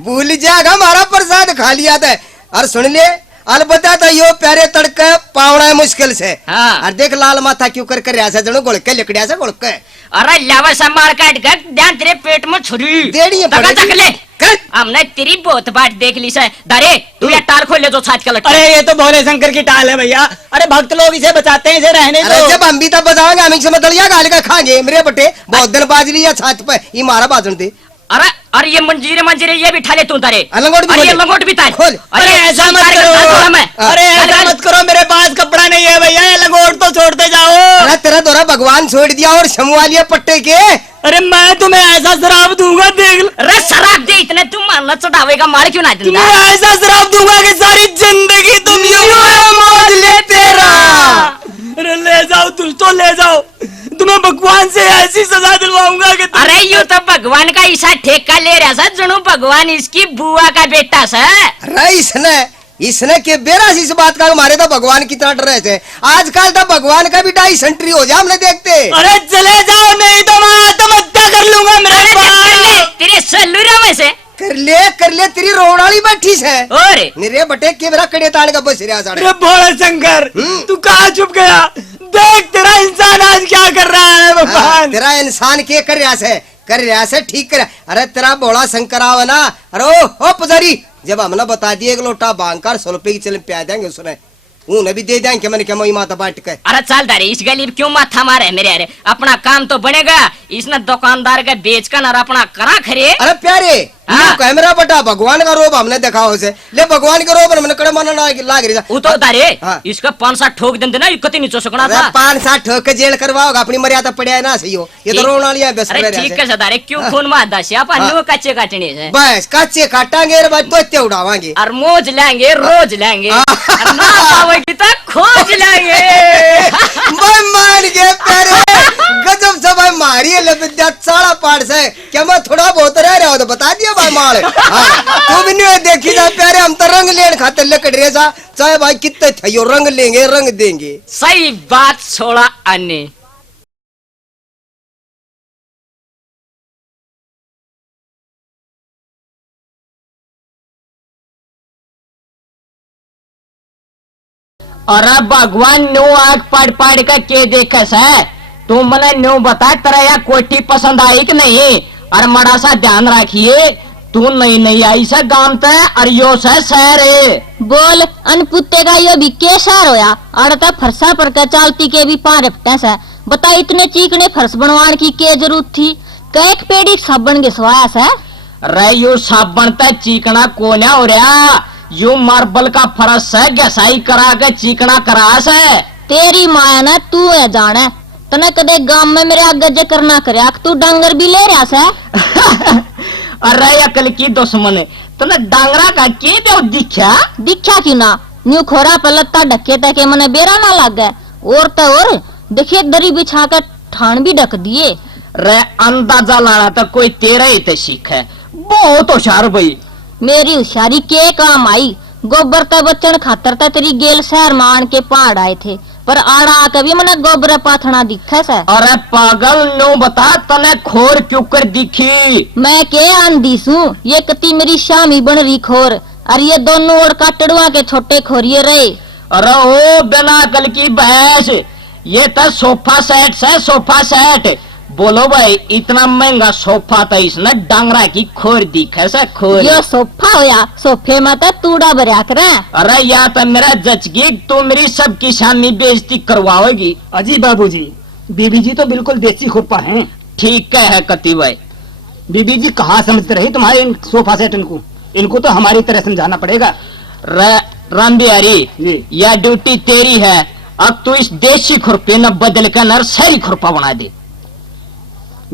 भूल जाएगा हमारा प्रसाद खा लिया था। और सुन ले, अलबत्ता तो यो प्यारे तड़के पावना है मुश्किल से। हाँ। और देख लाल माथा क्यों कर कर ऐसा जनो गुड़के लकड़िया से गुड़के अरे लावा सा मार काट कर ध्यान तेरे पेट में छुरी देनी है तका पड़ेगी। तक ले। कर। हमने तेरी बहुत बाट देख ली से। दारे तू ये टाल खोल ले जो छात का लटका। अरे ये तो भोले शंकर की टाल है भैया। अरे भक्त लोग इसे बचाते हैं, इसे रहने अरे दो। जब हम भी तब बजाएंगे, हम इसे दलिया गाल का खाएंगे मेरे बटे। बहुत दिन बाज लिया छात पे, ये मारा बाजन दे। अरे अरे ये मंजीरे ये भी ठा ले तू तारे। लंगोट भी अरे ये खोल। लंगोट भी तार। खोल। अरे ऐसा मत तारे करो, का तार मैं। अरे ऐसा मत करो, मेरे पास कपड़ा नहीं है भैया, ये लंगोट तो छोड़ते जाओ। अरे तेरा दोरा भगवान छोड़ दिया और शमुआ लिया पट्टे के। अरे मैं तुम्हें ऐसा शराब दूंगा, देख अरे शराब दे इतने तुम मारना चढ़ावेगा, मार क्यों ना दूंगा। तुम्हें ऐसा शराब दूंगा कि सारी जिंदगी तुम यूं मौज लेते रहो। अरे ले जाओ तुम तो ले जाओ, तुम्हें भगवान से ऐसी सजा दिलवाऊंगा कि अरे यूं तो भगवान का ऐसा ठेका ले रहा था जनू भगवान इसकी बुआ का बेटा सा। अरे इसने के बेरा इस बात का हमारे तो भगवान कितना डर रहे थे। आजकल तो भगवान का भी 2.5 सेंट्री हो जाए हमने देखते। अरे चले जाओ, नहीं तो मैं आत्महत्या कर लूंगा मेरे अरे पास। कर ले, तेरे सल्लूरा में से कर ले तेरी रोडाली बैठी है। और मेरे बटे के मेरा कड़े ताड़ का बस रहा साढ़े। अरे भोले शंकर, तू कहाँ छुप गया? देख तेरा इंसान आज क्या कर रहा है हाँ, भगवान। तेरा इंसान के कर रहा से ठीक कर। अरे तेरा बोला शंकर आवा ना। अरे ओ पुजारी, जब हमने बता दिए एक लोटा बांकर 100 रुपए की चल प्या देंगे उसने, उन्हें भी दे देंगे। मैंने क्या मई माता बांट के। अरे चल दारे इस गली में क्यों माथा मारे मेरे। अरे अपना काम तो बनेगा, इसने दुकानदार का बेच कर और अपना करा खरे। अरे प्यारे, हाँ। कैमरा बटा भगवान का रोब हमने देखा उसे। ले भगवान का रोब हमने कड़े माना लाग रही वो तो दारे हाँ। इसका 5-7 ठोक देते ना, कति नहीं चो सकना था। 5-7 ठोक के जेल करवाओगा, अपनी मर्यादा पड़े है ना। सही हो, ये तो ठीक- रोना लिया बस। अरे ठीक है दारे, क्यों खून मार दस आप हाँ। कच्चे काटने से। बस कच्चे काटांगे रे भाई, तो इतने उड़ावांगे। और मोज लेंगे रोज लेंगे, हाँ। और ना पावेगी तो खोज लेंगे। भाई मान गए प्यारे, गजब से भाई मारी है लबिद्या साड़ा पाड़ से। क्या मैं थोड़ा बहुत रह रहा हूँ तो बता दिया भाई माल। हाँ, तू भी नहीं देखी जा प्यारे, हम तो रंग लेन खाते लकड़ रहे सा। चाहे भाई कितने थे यो रंग लेंगे रंग देंगे। सही बात छोड़ा अन्य। अरे भगवान नो आग पढ़ का के देखस है। तू मने नो बता तेरा या कोठी पसंद आई कि नहीं। और मड़ा सा ध्यान रखिए, तू नहीं आई से गांव ते और यो से शहर है। बोल अनपुत्ते का यो भी के शहर होया। अड़ता फरसा पर का चालती के भी 5 रपटे से। बता इतने चीकने फर्श बनवाने की के जरूरत थी। कैक पेड़ी साबन घिसवाया से। रे यू साबन ते चीकना कोन्या हो रहा, यू मार्बल का फरस है घसाई करा के चीकना करा से। तेरी माया ना तू है जाने। तने कदे गांव में मेरे आगे जिक्र ना करे, तू डांगर भी ले रहा से। अरे अकल की दुश्मन है, तूने डांगरा का के दे दिखा। दिखा क्यों ना, न्यू खोरा पे लत्ता ढके तके मने बेरा ना लग गए। और तो और देखिए दरी बिछा कर ठान भी ढक दिए। रे अंदाजा लाना तो कोई तेरा ही तो सीख है, बहुत होशियार भाई। मेरी होशियारी के काम आई। गोबर का बच्चन खातर था तेरी गेल शहर मान के पहाड़ आए थे, पर आड़ा कभी मने गोबर पाथना दिखे से। अरे पागल नो बता तने खोर क्यों कर दिखी। मैं के आंधी सू, ये कती मेरी शामी बन रही खोर। और ये दोनों ओर काटड़ुआ के छोटे खोरिये रहे। अरे ओ बिना अकल की भैंस, ये तो सोफा सेट से सोफा सेट। बोलो भाई इतना महंगा सोफा था, इसने डांगरा की खोर दिखे से खोर। यो सोफा होया, सोफे में तो तूड़ा भरा करे। अरे या तो मेरा जचगी, तू मेरी सबकी शामी बेइज्जती करवाओगी। अजी बाबूजी, बीबी जी तो बिल्कुल देसी खुरपा हैं। ठीक है कति भाई। बीबी जी कहाँ समझते रही तुम्हारे इन सोफा सेट इनको तो हमारी तरह समझाना पड़ेगा। राम बिहारी, जी। यह ड्यूटी तेरी है। अब तू इस देसी खुरपे न बदल कर नर्सरी खुरपा बना दे।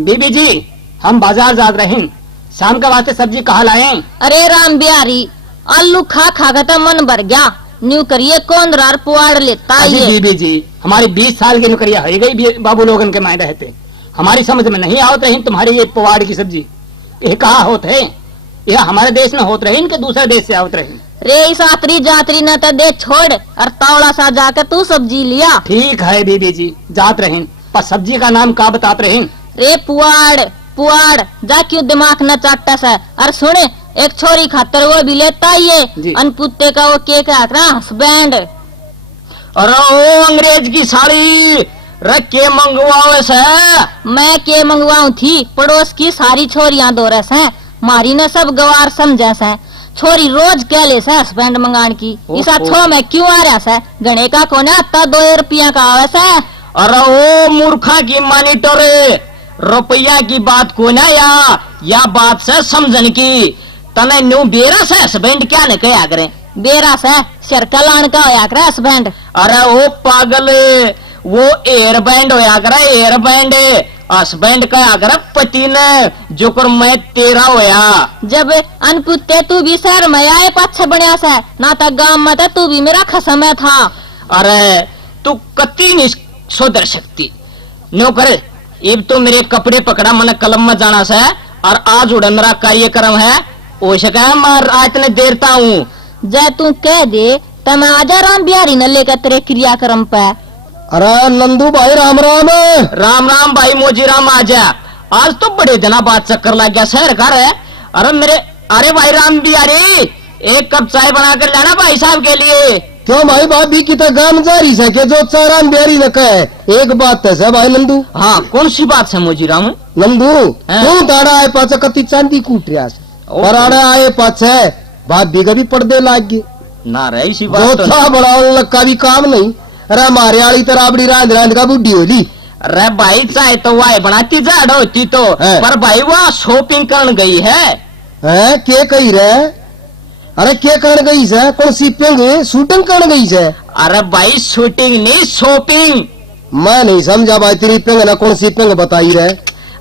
बीबी जी, हम बाजार जा रहे हैं, शाम के वास्ते सब्जी कहाँ लाए? अरे राम बिहारी, आलू खा खा के तो मन भर गया, न्यू करिए कौन रार पुआड़ लेता अजी ये। बीबी जी, हमारी 20 साल की नौकरियां हो गई बाबू लोगन के माए रहते, हमारी समझ में नहीं आवत रही तुम्हारी ये पवाड़ की सब्जी। ये कहाँ होत है? यह हमारे देश में होत रही इनके दूसरे देश से आवत रही। रे इस आतरी जातरी न तो दे छोड़ और तावड़ा सा जाके तू सब्जी लिया। ठीक है बीबी जी, जात रही, पर सब्जी का नाम का बतात रही? रे पुआड़ पुआड़, जा क्यों दिमाग न चाटता सा। और सुने, एक छोरी खातर वो भी लेता जी। ये अनपुत्ते का वो केक रखना हस्बैंड। अरे ओ अंग्रेज की साड़ी रे के मंगवावे से? मैं के मंगवाऊं थी, पड़ोस की सारी छोरियां दो रस हैं, मारी ने सब गवार समझे से। छोरी रोज क्या ले से हस्बैंड मंगान की, इसा छो में क्यों आ रहा से? गणे का कोने आता 2 रुपया का आवे से। अरे ओ मूर्खा की मॉनिटर, रुपया की बात को ना या बात से समझन की। तने न्यू बेरा से हस्बैंड क्या न कहे करे? बेरा से सर्कल आन का होया करे हस्बैंड। अरे ओ पागल, वो एयर बैंड होया करे, एयर बैंड। हस्बैंड का अगर पति ने जो कर मैं तेरा होया। जब अनपुत्ते तू भी शहर में आए पाछे बढ़िया से, ना तो गांव में तो तू भी मेरा खसम था। अरे तू कति नहीं सुधर सकती। न्यो करे, अब तो मेरे कपड़े पकड़ा, मन कलम में जाना से, और आज उड़ा मेरा कार्यक्रम है, हो सका मैं रात ने देरता हूँ। जय तू कह दे तो मैं आजा राम बिहारी न लेकर तेरे क्रियाक्रम पे। अरे नंदू भाई राम राम। राम राम भाई मोजीराम, आजा। आज तो बड़े दिना बाद चक्कर लग गया शहर घर है। अरे भाई राम बिहारी, एक कप चाय बना कर लाना भाई साहब के लिए। क्यों भाई भाभी की तो गाम जारी है कि जो चारान बिहारी न कहे। एक बात तो है भाई नंदू। हाँ, कौन सी बात है मोजीराम? नंदू हाँ। तू दाड़ा आए पाछे कति चांदी कूट रहा है, और आड़े आए पाछे भाभी का भी पर्दे लाग गए। ना रही सी जो बात तो था बड़ा लग का भी काम नहीं। अरे हमारे वाली तो राबड़ी रांध रांध का बुढ़ी होली। अरे भाई चाय तो वाई बनाती जाड़ होती तो, है। पर भाई वहाँ शॉपिंग करने गई है। हैं के कही रे? अरे के कर गई से? कौन सी पिंग शूटिंग कर गई से? अरे भाई शूटिंग नहीं, शॉपिंग। मैं नहीं समझा भाई तेरी पिंग ना कौन सी पिंग बताई रे?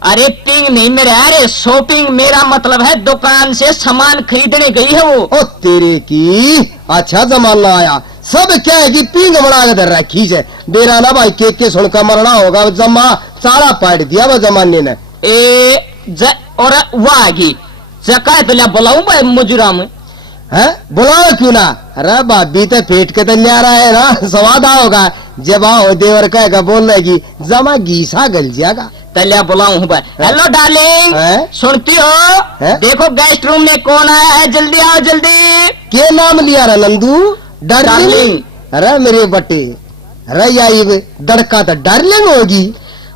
अरे पिंग नहीं मेरे, अरे शॉपिंग मेरा मतलब है दुकान से सामान खरीदने गई है वो। ओ तेरे की अच्छा जमाना आया। सब क्या है कि पिंग बना के धर रखी है। डेरा ना भाई के सुनकर मरना होगा, जमा सारा पाट दिया वो जमाने ने। और वह आगी जका तो लिया बुलाऊं भाई मुजराम है? बुलाओ क्यों ना? अरे भाभी तो पेट के तो लिया रहा है ना, स्वाद होगा। जब आओ देवर कहेगा बोलेगी जमा घीसा गल जाएगा। तलिया बुलाऊं भाई। हेलो डार्लिंग, हैं? सुनती हो? हैं? देखो गेस्ट रूम में कौन आया है, जल्दी आओ जल्दी। के नाम लिया रे नंदू? डार्लिंग। अरे मेरे बटे, अरे याई दड़का तो डार्लिंग होगी।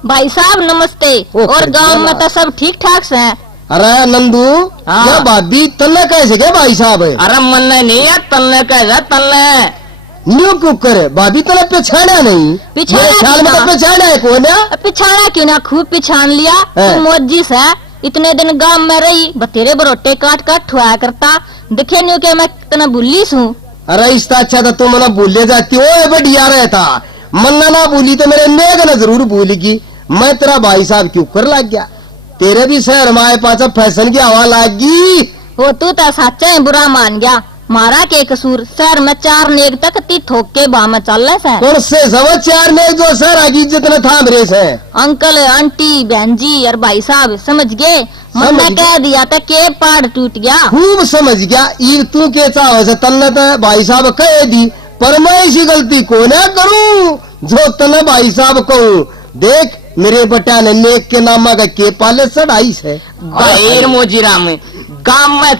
भाई साहब नमस्ते। ओ, और गांव में खरगोश। तो सब ठीक ठाक से हैं। अरे नंदू, हाँ। क्या भाभी तन्ने कैसे गए भाई साहब? अरे मन नहीं है तलने कैसा तलने। न्यू क्यों करे भाभी तने पछाड़ा नहीं? पिछाड़ा मेरे ख्याल में क्यों तो ना? पछाड़ा है कौन है? पिछाड़ा क्यों ना, खूब पिछाड़ लिया। है। तू मोजी से इतने दिन गांव में रही, बतेरे बरोटे काट काट ठुआ करता, दिखे न्यू के मैं कितना भूली हूँ। अरे इसका अच्छा था तुम ना भूले जाती हो, ये बढ़िया रहता। मन्ना ना भूली तो मेरे नेक ना जरूर भूलेगी। मैं तेरा भाई साहब क्यों कर लग गया? तेरे भी शहर में आए पास फैशन की हवा लागी। वो तू तो सच्चा है बुरा मान गया। मारा के कसूर, शहर में 4 नेक तक ती थोक के बा में चल रहे से। कौन से समाचार ने जो शहर आगी जितने थाम रहे से? अंकल आंटी बहन जी और भाई साहब समझ गए। समझ मन्ना गए। कह दिया था के पाड़ टूट गया। खूब समझ गया। ईद तू के चाहो से तन्ने तो भाई साहब कह दी, पर मैं ऐसी गलती को ना करूं जो तने भाई साहब कहूं। देख मेरे बटा ने नेक के नामा का के पाले चढ़ाई से। भाई मोजीराम, गांव में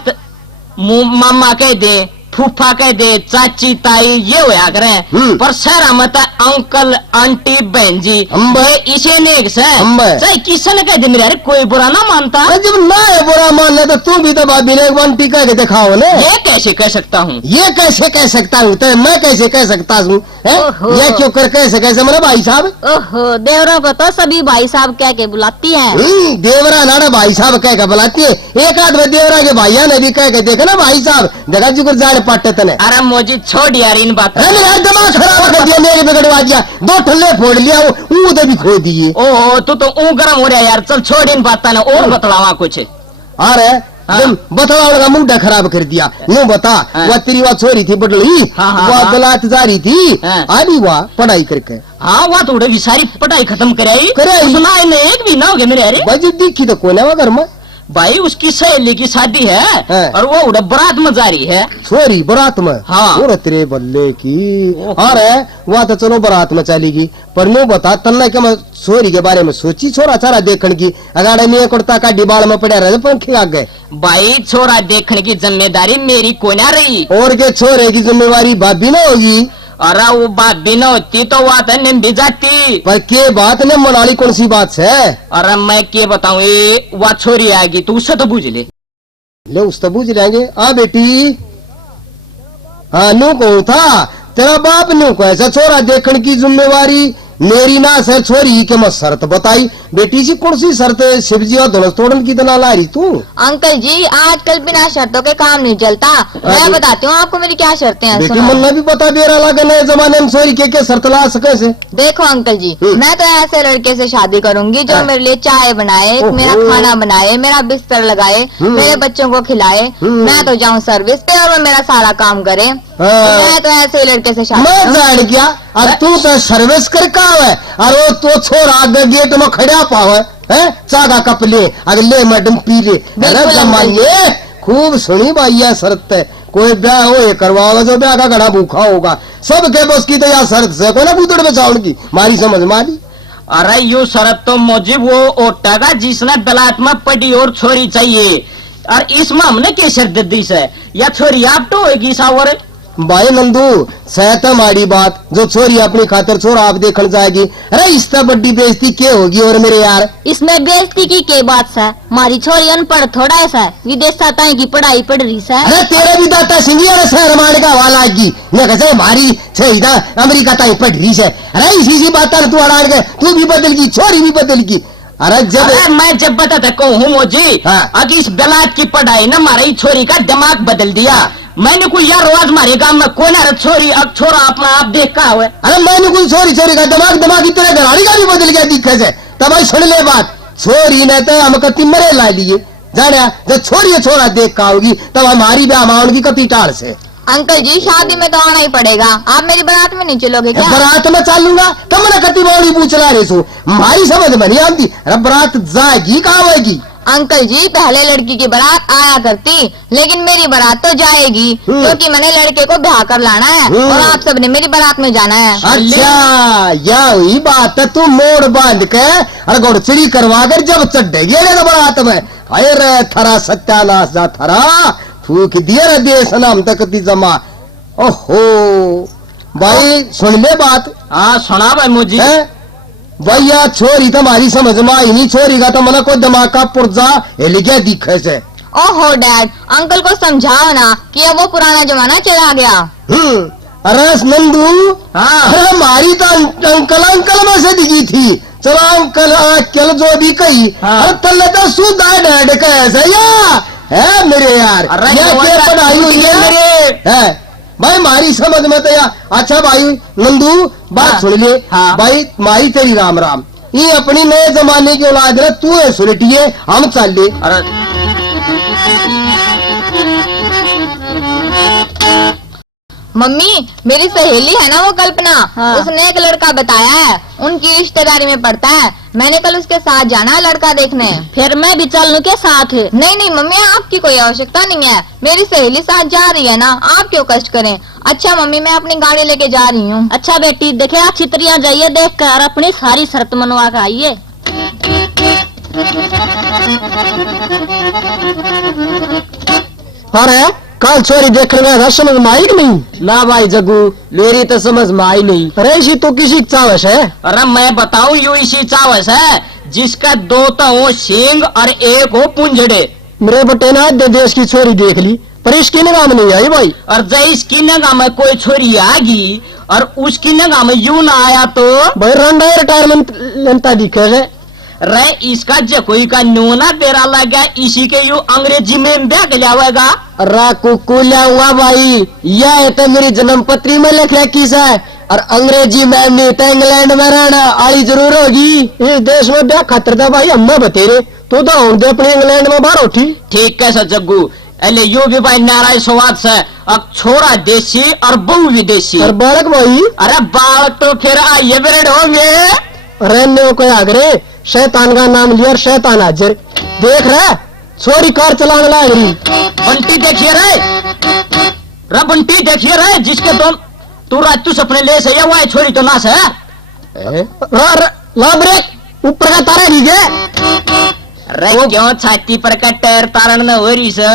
मामा कह दे, फूफा कह दे, चाची ताई ये होया करे, पर शहर में तो अंकल आंटी बहन जी अम्बे। ये इसे नेक से अम्बे। चाहे किसी ने कह दे मेरे, अरे कोई बुरा ना मानता। अरे जब ना है बुरा मानना तो तू भी तो भाभी ने एक बंटी कह के दिखाओ ने। ये कैसे कह सकता हूँ? ये कैसे कह सकता हूँ? तो मैं कैसे कह सकता हूँ? ओहो। ये क्यों कर कैसे कैसे मेरा भाई साहब? ओहो, देवरों को तो सभी भाई साहब कह के बुलाती हैं। देवरा नाड़ा भाई साहब कह के बुलाती है। एक आध बार देवरा के भाइया ने भी कह के देखा ना भाई साहब, देखा जुगर जाने पाटे तने। अरे मोजी छोड़ यार इन बातों अरे मेरा दिमाग खराब कर दिया, मेरे बिगड़वा दिया, 2 ठल्ले फोड़ लिया, वो उधर भी खो दिए। ओ तू तो ऊ गरम हो रहा यार, चल छोड़ इन बातों ने और बतलावा कुछ। आ रहे बतला का मुंडा खराब कर दिया। यूं बता वह तेरी वह छोरी थी बडली, वह गलात जा रही थी, आदि वह पढ़ाई करके। हाँ वह थोड़े भी सारी पढ़ाई खत्म कराई, सुना इन्हें एक भी ना हो गया मेरे। अरे भाई दिखी तो कोई ना वह घर में भाई उसकी सहेली की शादी है और वो उड़ा बारात में जा रही है। छोरी बारात में? हाँ। और तेरे बल्ले की अरे वह तो चलो बारात में चलेगी, पर नो बता तन्ना क्या मैं छोरी के बारे में सोची छोरा चारा देखने की अगाड़े में कुर्ता का डिबाड़ में पड़ा रहे पंखे आ गए। भाई छोरा देखने की जिम्मेदारी मेरी कोई ना रही, और के छोरे की जिम्मेवारी भाभी ना होगी। अरे वो बात भी न होती तो बात है निम भी जाती। पर के बात ने मनाली कौन सी बात है? अरे मैं क्या बताऊं, ये वह छोरी आएगी तो उससे तो बूझ ले उस तो बूझ लेंगे। आ बेटी हाँ नू को था तेरा बाप नू को ऐसा छोरा देखने की जिम्मेवारी मेरी ना सर छोरी के मैं शर्त बताई। बेटी जी कौन सी शर्त शिवजी और धनुष तोड़न की तना ला रही तू? अंकल जी आजकल बिना शर्तों के काम नहीं चलता। मैं बताती हूँ आपको मेरी क्या शर्तें हैं। बेटी मन भी बता बेरा लगा नए जमाने में छोरी के शर्त ला सके से। देखो अंकल जी मैं तो ऐसे लड़के से शादी करूंगी जो मेरे लिए चाय बनाए, मेरा खाना बनाए, मेरा बिस्तर लगाए, मेरे बच्चों को खिलाए, मैं तो जाऊँ सर्विस पे और वो मेरा सारा काम करे। मैं तो ऐसे लड़के से शादी मैं जान गया। अब तू तो सर्विस कर का है और तो छोरा आगे गेट में खड़ा पावे है चागा कप ले अगर ले मैडम पी ले। अरे जमाइए खूब सुनी भाई यह शर्त है, कोई ब्याह हो ये करवाओगे जो ब्याह का घड़ा भूखा होगा सबके बस की तो यह शर्त से कोई ना बूतड़ बचाओ की मारी समझ मारी। अरे यू शरत तो मुझे वो ओटागा जिसने बलात् में पड़ी और छोरी चाहिए, और इसमें हमने क्या शर्त दी है या छोरी आप तो होगी सावर। भाई नंदू सहत हमारी बात जो छोरी अपनी खातर छोरा आप देखने जाएगी। अरे इससे बड़ी बेइज्जती क्या होगी? और मेरे यार इसमें बेइज्जती की क्या बात है? हमारी छोरी अनपढ़ थोड़ा ऐसा विदेश साताई की पढ़ाई पढ़ रही है। अरे तेरे भी दाता सिंगिया शहर मारने का वाला की न कैसे हमारी छेदा अमेरिका ताई पढ़ रही है। अरे इसी सी बात तू अड़ा गए तू भी बदल की छोरी भी बदल की। अरे मैं जब बताता कहूँ मुझे अगर इस बलात् की पढ़ाई न हमारी छोरी का दिमाग बदल दिया। मैंने कोई यार रोज हमारे गांव में कौन है छोरी अब छोरा अपना आप देख का हुआ। अरे मैंने कोई छोरी का दिमाग इतने घराड़ी का भी बदल गया दिखे से। तब भाई सुन ले बात छोरी ने तो हम कति मरे ला लिए जाने जब छोरी छोरा देख का होगी तब हमारी भी अमाउंट की कति टाल से। अंकल जी शादी में तो आना ही पड़ेगा, आप मेरी बारात में नहीं चलोगे क्या? बारात में चलूंगा तब मैंने कति बावड़ी पूछ रहा रही सो हमारी समझ में नहीं आती। अरे बारात जाएगी कहाँ आएगी? अंकल जी पहले लड़की की बारात आया करती लेकिन मेरी बारात तो जाएगी क्योंकि मैंने लड़के को ब्याह कर लाना है और आप सबने मेरी बारात में जाना है। अच्छा या हुई बात है तू मोड़ बांध के और घोड़चड़ी करवा कर जब चढ़ेगी तो बारात में अरे थरा सत्यानाश जा थरा फूक दिया रे देश नाम तक दी जमा। ओहो भाई सुन ले बात। हाँ सुना भाई मुझे भैया छोरी तो हमारी समझ में आई नहीं, छोरी का तो मना कोई दिमाग का पुर्जा हिल गया दिखे से। ओहो डैड अंकल को समझाओ ना कि अब वो पुराना जमाना चला गया। अरे नंदू अरे हमारी तो अंकल में से दिखी थी। चलो अंकल जो भी कही अरे तल्ले तो सुधा डैड कैसे या है मेरे यार पढ़ाई हुई है मेरे भाई मारी समझ में तो यार। अच्छा भाई नंदू बात सुन ले भाई मारी तेरी राम राम ये अपनी नए जमाने की औलाद है तू है सुलटिए हम चल ले। मम्मी मेरी सहेली है ना वो कल्पना उसने एक लड़का बताया है उनकी रिश्तेदारी में पड़ता है। मैंने कल उसके साथ जाना है लड़का देखने। फिर मैं भी चलूं के साथ? नहीं मम्मी आपकी कोई आवश्यकता नहीं है, मेरी सहेली साथ जा रही है ना आप क्यों कष्ट करें। अच्छा मम्मी मैं अपनी गाड़ी लेके जा रही हूँ। अच्छा बेटी देखे अच्छी तरह जाइए देख कर अपनी सारी शर्त मनवा कर आइए। अरे कल छोरी देखने गया समझ में आई कि नहीं? ना भाई जग्गू मेरी तो समझ में आई नहीं। अरे इसी तो किसी चावस है। अरे मैं बताऊं यू इसी चावस है जिसका 2 तो हो सींग और 1 हो पुंजड़े। मेरे बटे ने देश की छोरी देख ली पर इसकी निगाह में नहीं आई भाई। और जब इसकी निगाह में कोई छोरी आगी और उसकी निगाह में यू ना आया तो भाई रंडा रिटायरमेंट लेता दिखे है। रे इसका जकोई का नूना तेरा लगा इसी के यू अंग्रेजी में ब्याह के लियावेगा। कुकू लिया भाई यह तो मेरी जन्म पत्री में लिख रखी है और अंग्रेजी में नहीं तो इंग्लैंड में रहना आई जरूर होगी। इस देश में ब्याह खातर था भाई अम्मा बतेरे तू तो हम अपने इंग्लैंड में बाहर उठी। ठीक कैसा जग्गू, अले यो भी भाई नाराज स्वाद से अब छोरा देशी और बहू विदेशी। और बालक भाई, अरे बालक तो फिर आइए बेरड होंगे। रहने को आगरे शैतान का नाम लिया और शैतान हाजिर। देख रहा छोरी कार चलाने लाग रही। बंटी देखिए रे बंटी देखिए रे, जिसके तू रातू सपने ले से या वो छोरी तो नाश है। ला ब्रेक ऊपर का तारा ठीक है। अरे क्यों छाती पर का टायर तारण न हो रही से?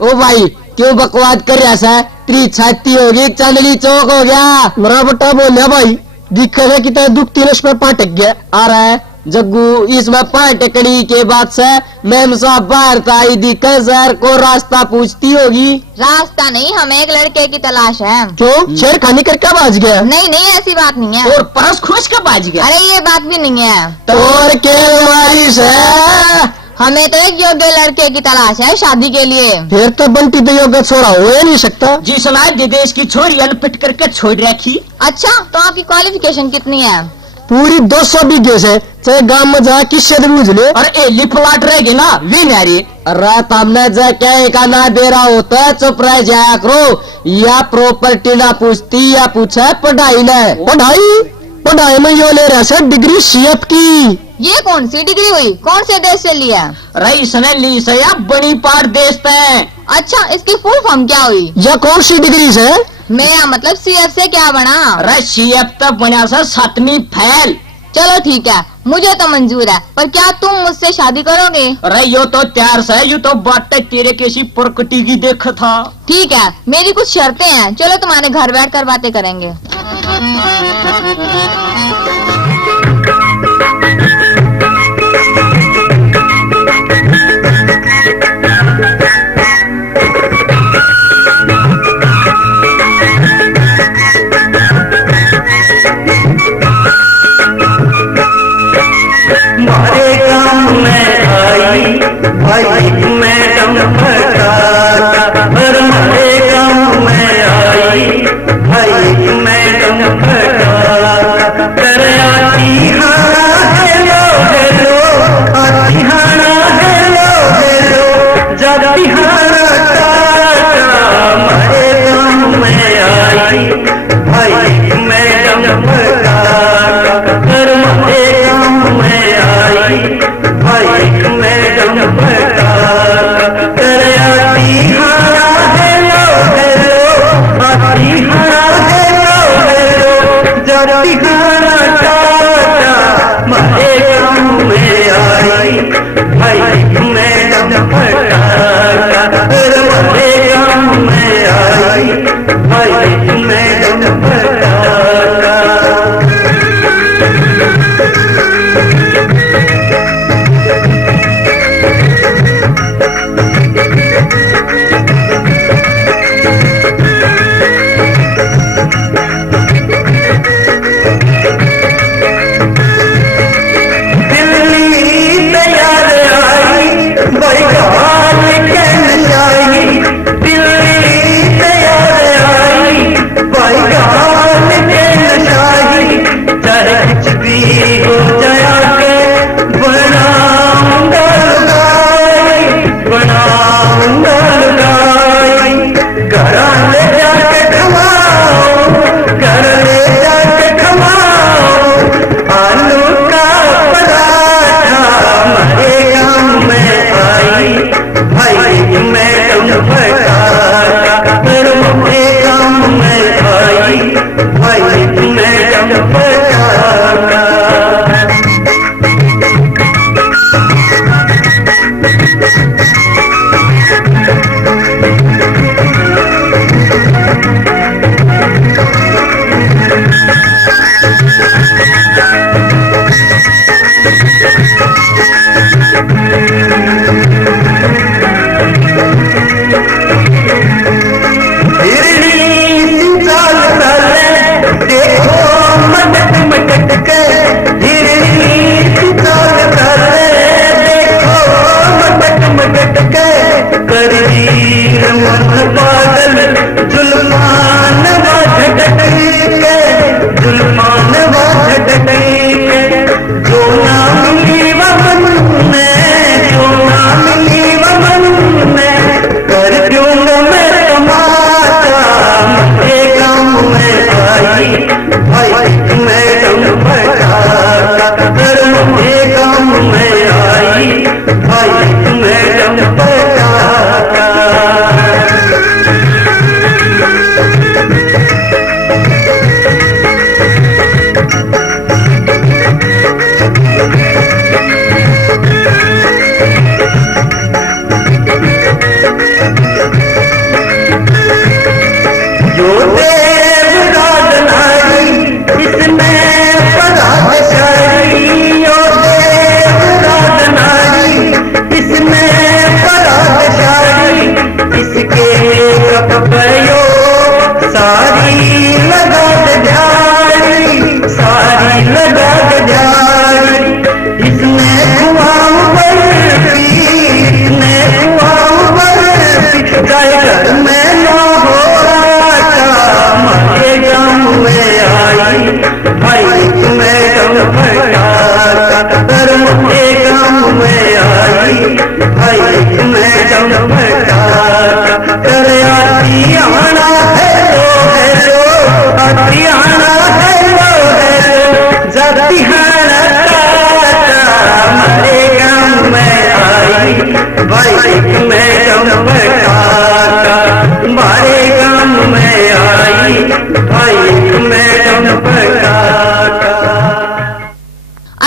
ओ भाई क्यों बकवाद कर रहा सा? तेरी छाती होगी चांदली चौक हो गया। मेरा बट्टा बोलिया भाई, दिक्कत है कितना दुख तिलस में पाटक गया आ रहा है। जग्गू इसमें पाटकड़ी के बाद से मैम साहब बाहर आई दिक्कत शहर को रास्ता पूछती होगी। रास्ता नहीं, हमें एक लड़के की तलाश है। क्यों शेर खानी करके बाज गया? नहीं नहीं, ऐसी बात नहीं है। और परस खोज का बाज गया? अरे ये बात भी नहीं है। तो और के बारिश है? हमें तो एक योग्य लड़के की तलाश है शादी के लिए। फिर तो बंटी तो योग्य छोरा हो ही नहीं सकता। जी सुना देश की छोरी अनपिट करके छोड़ रखी। अच्छा, तो आपकी क्वालिफिकेशन कितनी है? पूरी 200 बीघे से, चाहे गांव में जा किससे भी पूछ ले। और एली प्लाट रहेगी ना वे नारी। रात हमने जा क्या का ना दे रहा होता है, चुप रह जाया करो। या प्रॉपर्टी ना पूछती या पूछा पढ़ाई ने। पढ़ाई में यो ले रहा सर डिग्री सीएफ की। ये कौन सी डिग्री हुई? कौन से देश से लिया? रईस ने ली से या बनी पार देश पे। अच्छा, इसकी फुल फॉर्म क्या हुई? या कौन सी डिग्री से? मेरा मतलब सीएफ से क्या बना? अरे सीएफ तक बना सा 7वीं फेल। चलो ठीक है, मुझे तो मंजूर है, पर क्या तुम मुझसे शादी करोगे? अरे यो तो तैयार से, यू तो बात तेरे कैसी प्रकृति की देख था। ठीक है, मेरी कुछ शर्तें हैं, चलो तुम्हारे घर बैठ कर बातें करेंगे।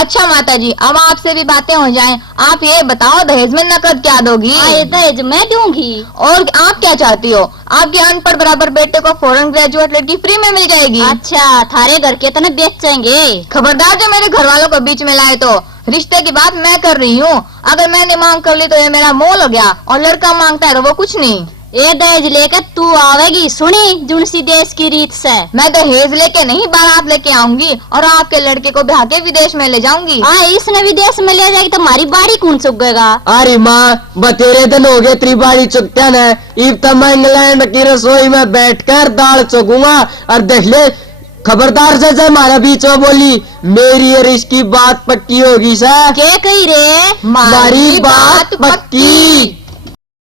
अच्छा माता जी, अब आपसे भी बातें हो जाएं। आप ये बताओ दहेज में नकद क्या दोगी? ये दहेज मैं दूंगी। और आप क्या चाहती हो? आपके अनपढ़ बराबर बेटे को फॉरेन ग्रेजुएट लड़की फ्री में मिल जाएगी। अच्छा, थारे घर के तने बेचेंगे। खबरदार जो मेरे घर वालों को बीच में लाए तो। रिश्ते की बात मैं कर रही हूँ, अगर मैंने मांग कर ली तो ये मेरा मोल हो गया, और लड़का मांगता है तो वो कुछ नहीं। ये दहेज लेकर तू आवेगी सुनी जुनसी देश की रीत से। मैं दहेज लेके नहीं बारात लेके आऊंगी और आपके लड़के को ब्याह के विदेश में ले जाऊंगी। हाँ, इसने विदेश में ले जाएगी तो हमारी बाड़ी कौन चुगेगा? अरे माँ, बतेरे दिन हो गए त्रिबाड़ी चुगत्या ने। इब तो मैं इंग्लैंड की रसोई में बैठकर दाल चुगूंगा। और देख ले, खबरदार से हमारा बीच में बोली, मेरी और इसकी बात पक्की होगी सर। क्या कही रे? हमारी बात पक्की।